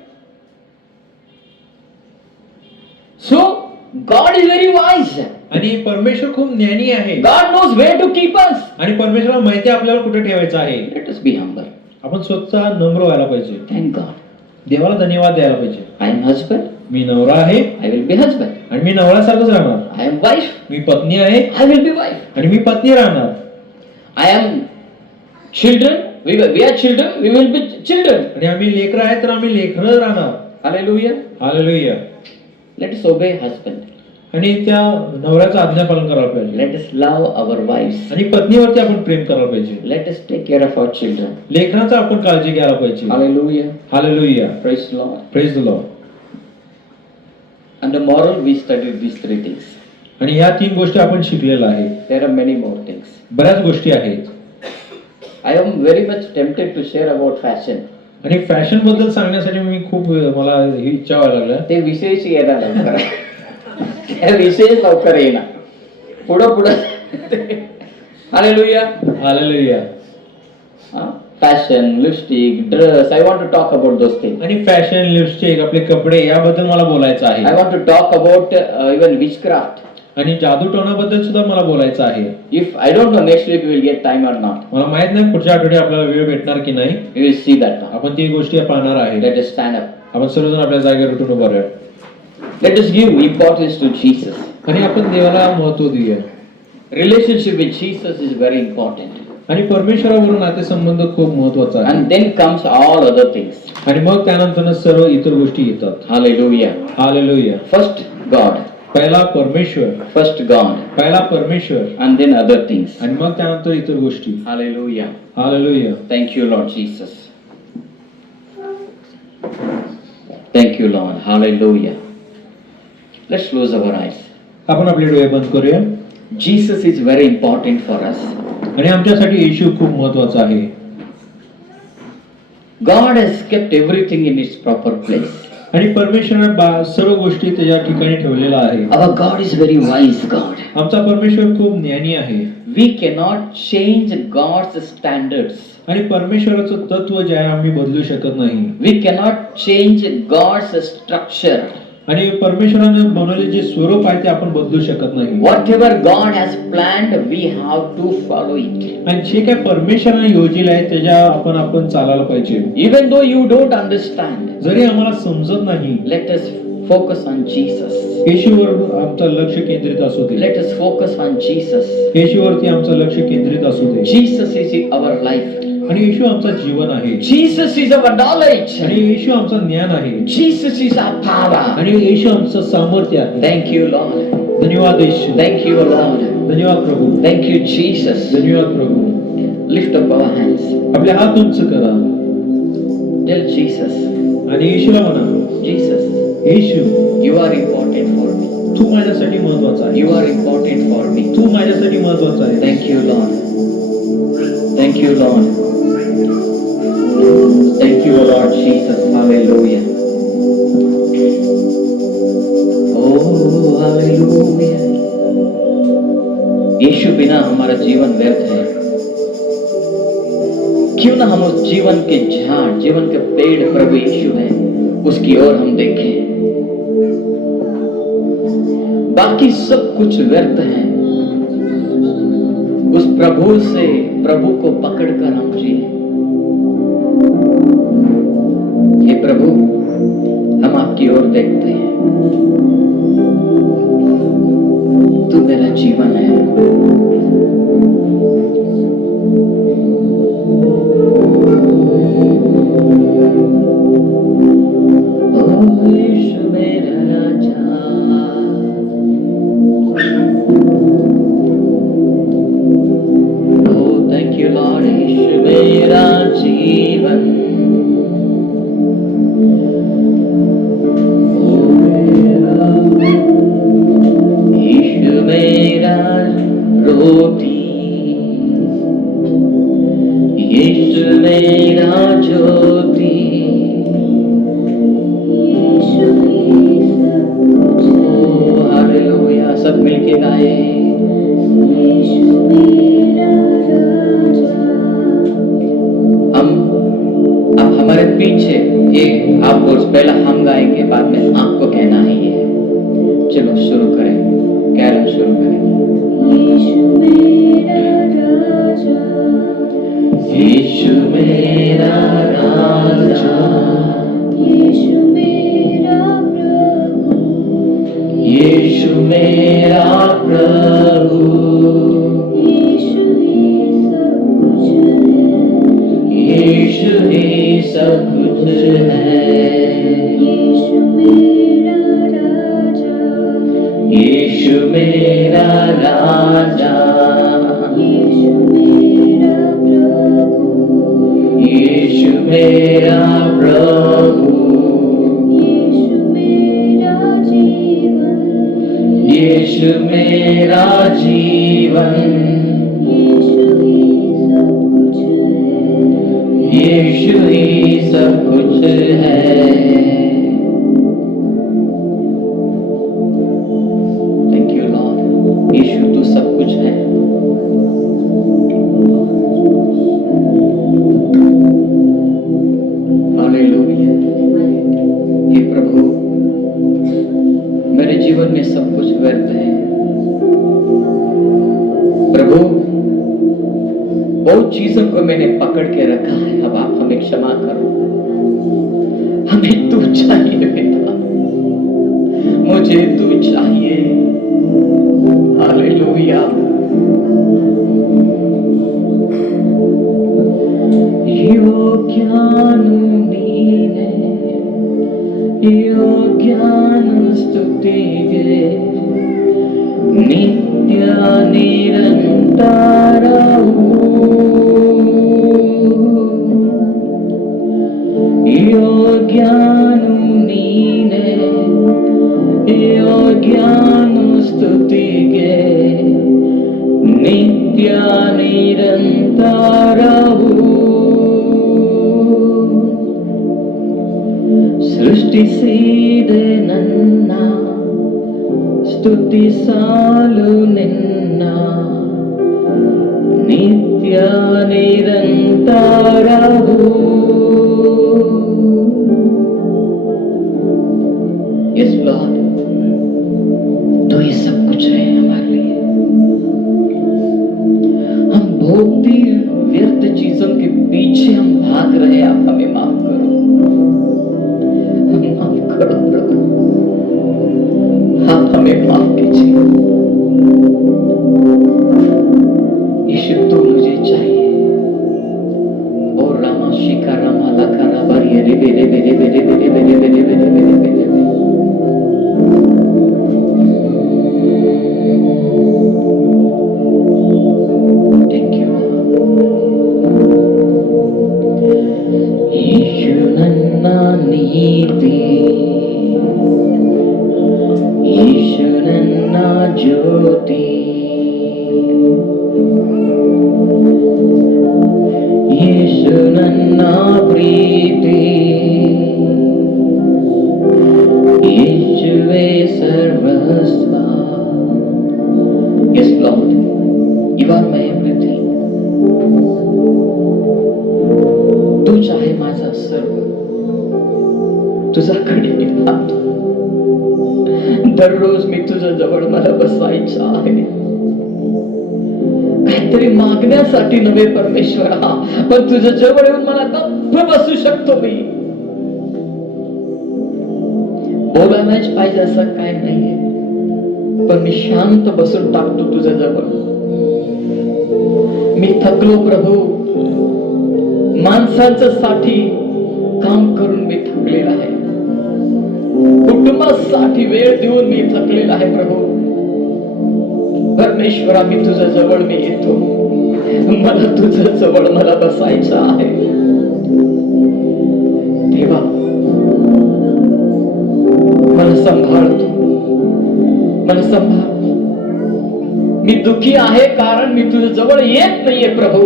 So God is very wise. आणि परमेश्वर खूप ज्ञानी आहे. God knows where to keep us. आणि परमेश्वराला माहिती आहे आपल्याला कुठे ठेवायचं आहे. Let us be humble. आपण स्वतः नम्र व्हायला पाहिजे. Thank God. देवाला धन्यवाद द्यायला पाहिजे. I am husband. मी नवरा आहे I will be husband. आणि मी नवऱ्यासारखंच राहणार. I am wife. मी पत्नी आहे I will be wife. आणि मी पत्नी राहणार. I am children. We are children. We will be children. आणि आम्ही लेकरं आहेत तर आम्ही लेकरं राहणार. Hallelujah. Hallelujah. Let us obey husband. आणि त्या नवऱ्याचं आज्ञापालन करायला पाहिजे. Let us love our wives. आणि पत्नीवरती आपण प्रेम करायला पाहिजे. Let us take care of our children. लेकरांचा आपण काळजी घ्यायला पाहिजे. Hallelujah. Hallelujah. Praise the Lord. Praise the Lord. And the moral we studied these 3 things. आणि ह्या 3 गोष्टी आपण शिकलेल्या आहेत. There are many more things. बऱ्याच गोष्टी आहेत. I am very much tempted to share about fashion. आणि फॅशन बद्दल सांगण्यासाठी मी खूप मला ही इच्छा व्हायला लागल्या. ते विषयच येणार लवकर. त्या विषय लवकर येणार. पुढं hallelujah. Hallelujah. Fashion, lipstick, dress. I want to talk about those things. आणि फॅशन, लिपस्टिक, आपले कपडे याबद्दल मला बोलायचं आहे. I want to talk about even witchcraft. आणि जादूटोणाबद्दल सुद्धा मला बोलायचं आहे. If I don't know next week will get time or not. मला माहित नाही पुढच्या आठवडी आपल्याला वेळ भेटणार की नाही. We will see that. आपण ती गोष्टी पाहणार आहे. Let us stand up. आपण सर्वजण आपल्या जागेवर उठून उभा राहूया. Let us give importance to Jesus. आणि आपण देवाला महत्त्व देऊया. Relationship with Jesus is very important. आणि परमेश्वराबरोबर नातेसंबंध खूप महत्त्वाचा आहे. And then comes all other things. आणि मग त्यानंतर सर्व इतर गोष्टी येतात. हालेलुया. हालेलुया. First God. पहिला परमेश्वर. First God. पहिला परमेश्वर. And then other things. आणि मग त्यानंतर इतर गोष्टी. Hallelujah. Hallelujah. Thank you, Lord Jesus. Thank you, Lord. Hallelujah. Let's close our eyes. आपण आपले डोळे बंद करूया. Jesus is very important for us. आणि आमच्यासाठी येशू खूप महत्त्वाचा आहे. God has kept everything in its proper place. आणि परमेश्वराने सर्व गोष्टी त्याच्या ठिकाणी ठेवलेला आहे. Our God is very wise God. आमचा परमेश्वर खूप ज्ञानी आहे. We cannot change God's standards. आणि परमेश्वराचं तत्व जे आहे आम्ही बदलू शकत नाही. We cannot change God's structure. आणि परमेश्वराने बनवलेले जे स्वरूप आहे ते आपण बदलू शकत नाही. Whatever God has planned, we have to follow it. आणि जे काय परमेश्वराने योजिले आहे त्याच्या आपण चालायला पाहिजे. Even though you don't understand, जरी आम्हाला समजत नाही, let us focus on Jesus. येशूवर आमचं लक्ष केंद्रित असू दे. Let us focus on Jesus. येशूवरती आमचं लक्ष केंद्रित असू दे. Jesus is our life. आणि येशू आमचा जीवन आहे Jesus is our knowledge. आणि येशू आमचं ज्ञान आहे Jesus is our power. आणि येशू आमचं सामर्थ्य आहे. Thank you, Lord. धन्यवाद येशू. Thank you, Lord. धन्यवाद प्रभू. Thank you, Jesus. धन्यवाद प्रभू. Lift up our hands. आपले हात उंच करा Tell Jesus, आणि येशूला म्हणा, Jesus, Yeshu you are important for me. तू माझ्यासाठी महत्वाचा आहे. You are important for me. तू माझ्यासाठी महत्वाचा आहे. Thank you, Lord. Thank you, Lord. Thank you, Lord Jesus. Hallelujah. Oh, hallelujah. यीशु बिना हमारा जीवन व्यर्थ है. क्यों ना हम उस जीवन के झाड़, जीवन के पेड़ प्रभु यीशु है, उसकी ओर हम देखें. बाकी सब कुछ व्यर्थ है. उस प्रभु से, प्रभु को पकड़कर हम जिए. हे प्रभु, हम आपकी ओर देखते हैं. तू मेरा जीवन है. ओ यीशु मेरा राजा. Thank you, Lord. यीशु मेरा जीवन. यीशु मेरा रोटी. यीशु मेरा ज्योति. Oh, hallelujah. सब मिलके गाए. अब हमारे पीछे एक आप पहला हम गाएंगे, बाद में आपको कहना है ये. चलो शुरू करें. कैरल शुरू करें. यीशु मेरा राजा. यीशु मेरा राजा. यीशु मेरा प्रभु. यीशु मेरा प्रभु. यीशु ही सब कुछ है. यीशु मेरा राजा. यीशु मेरा राजा. यीशु मेरा प्रभु. यीशु मेरा प्रभु. यीशु मेरा जीवन. यीशु मेरा जीवन. यीशु ही सब कुछ है. Thank you Lord. यीशु तू सब कुछ है. हालेलुया. हे प्रभु, मेरे जीवन में सब कुछ व्यर्थ है. प्रभु, बहुत चीजों को मैंने पकड़ के रखा है. अब आप हमें क्षमा करो. हमें तू चाहिए पिता. मुझे तू चाहिए. हालेलुया. योग्यानु नीने, योग्यानु स्तुतिगे, नित्य निरंतरऊ. योग्यानु नीने, योग्यानु स्तुतिगे, नित्य निरंतरऊ. ಸೃಷ್ಟಿಸಿದೆ ನನ್ನ ಸ್ತುತಿ ಸಾಲು ನಿನ್ನ ನಿತ್ಯ ನಿರಂತರವು. Yes Lord, तो ये सब कुछ है हमारे लिए. हम भोगती व्यर्थ चीजों के पीछे हम भाग रहे. आप हमें माफ करो. माफ करो प्रभु. आप हमें माफ कीजिए. यीशु तू मुझे चाहिए. रे बेरे बेरे बेरे बेरे बेरे बेरे बेरे बेरे बेरे थैंक यू यीशु नन्ना नीति यीशु नन्ना ज्योति यीशु नन्ना प्रीति यीशुवे सर्वस्व Yes Lord, you are my everything. तूच आहे माझा सर्व. तुझ्याकडे मी राहतो. दररोज मी तुझ्या जवळ मला बसायचं आहे. काहीतरी मागण्यासाठी नव्हे परमेश्वरा, पण तुझ्या जवळ येऊन मला गप्प बसू शकतो मी. बोलायलाच पाहिजे असं काय नाहीये, पण मी शांत बसून टाकतो तुझ्या जवळ. मी थकलो प्रभू, माणसांच्या साठी काम करून मी थकलेला आहे, कुटुंबासाठी वेळ देऊन मी थकलेला आहे प्रभू. परमेश्वरा मी तुझ्या जवळ मी येतो, मला तुझ्या जवळ मला बसायचं आहे. देवा मला सांभाळतो, मला सांभाळ. मी दुखी आहे कारण मी तुझ्या जवळ येत नाहीये प्रभू.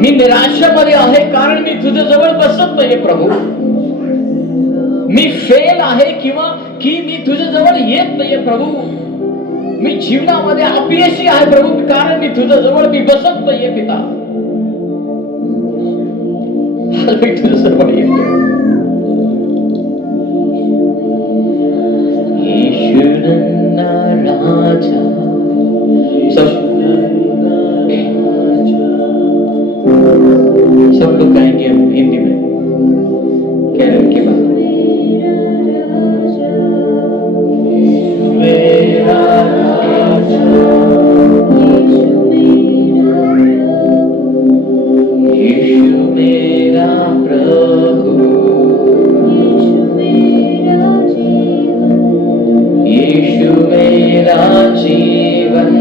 मी निराशामध्ये आहे कारण मी तुझ्या जवळ बसत नाहीये प्रभू. मी फेल आहे किंवा की मी तुझ्या जवळ येत नाहीये प्रभू. मी जीवनामध्ये अपयशी आहे प्रभू कारण मी तुझ्या जवळ मी बसत नाहीये पिता. मी तुझ्या जवळ येतो. यीशु नन्ना राजा सब लोग गाएंगे हिंदी में कैरल के बाद. मेरा राजा यीशु मेरा प्रभु यीशु मेरा जीवन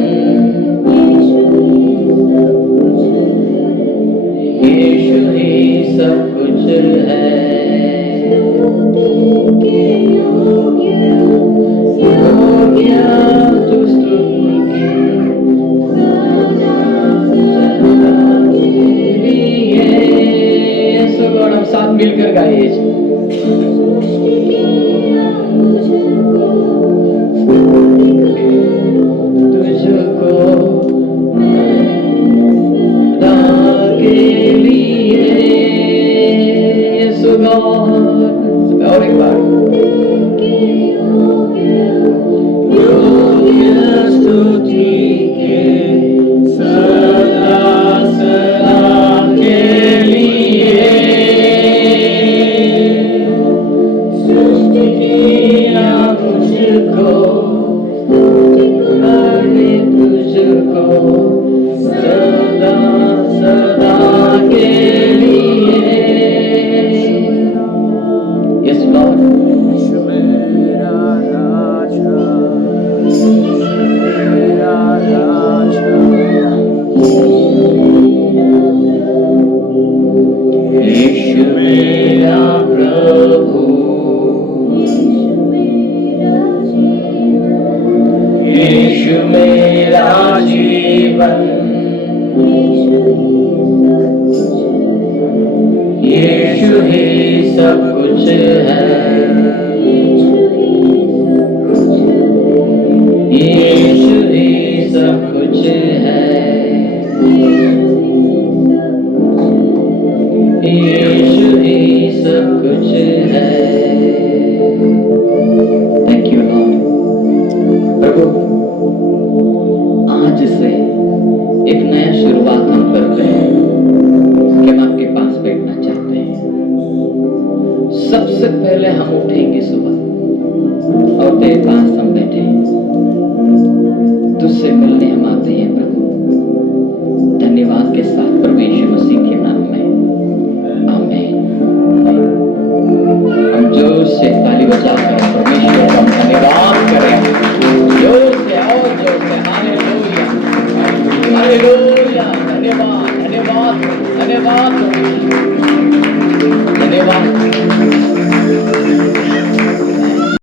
यीशु ही सब कुछ है. योग्य तू स्तुति के लिए. सो गॉड हम साथ मिलकर गाइए. तुझको के लिए सो गॉड. और एक बार योग्य स्तुति के सदा सदा के लिए. सृष्टि किया मुझको करने तुझको सदा सदा के लिए. Yes Lord. यीशु मेरा राजा, मेरा राजा, यीशु मेरा प्रभु, यीशु मेरा जीवन, यीशु ही सब कुछ है. यीशु ही सब कुछ है. यीशु ही सब कुछ है. Thank you Lord. प्रभु आज से एक नया शुरुआत हम करते हैं कि हम आपके पास बैठना चाहते हैं. सबसे पहले हम उठेंगे सुबह और तेरे पास हम बैठे तुझसे मिलने हम आते हैं प्रभु. धन्यवाद के साथ प्रभु यीशु मसीह के नाम में आमीन. हालेलुया धन्यवाद धन्यवाद धन्यवाद धन्यवाद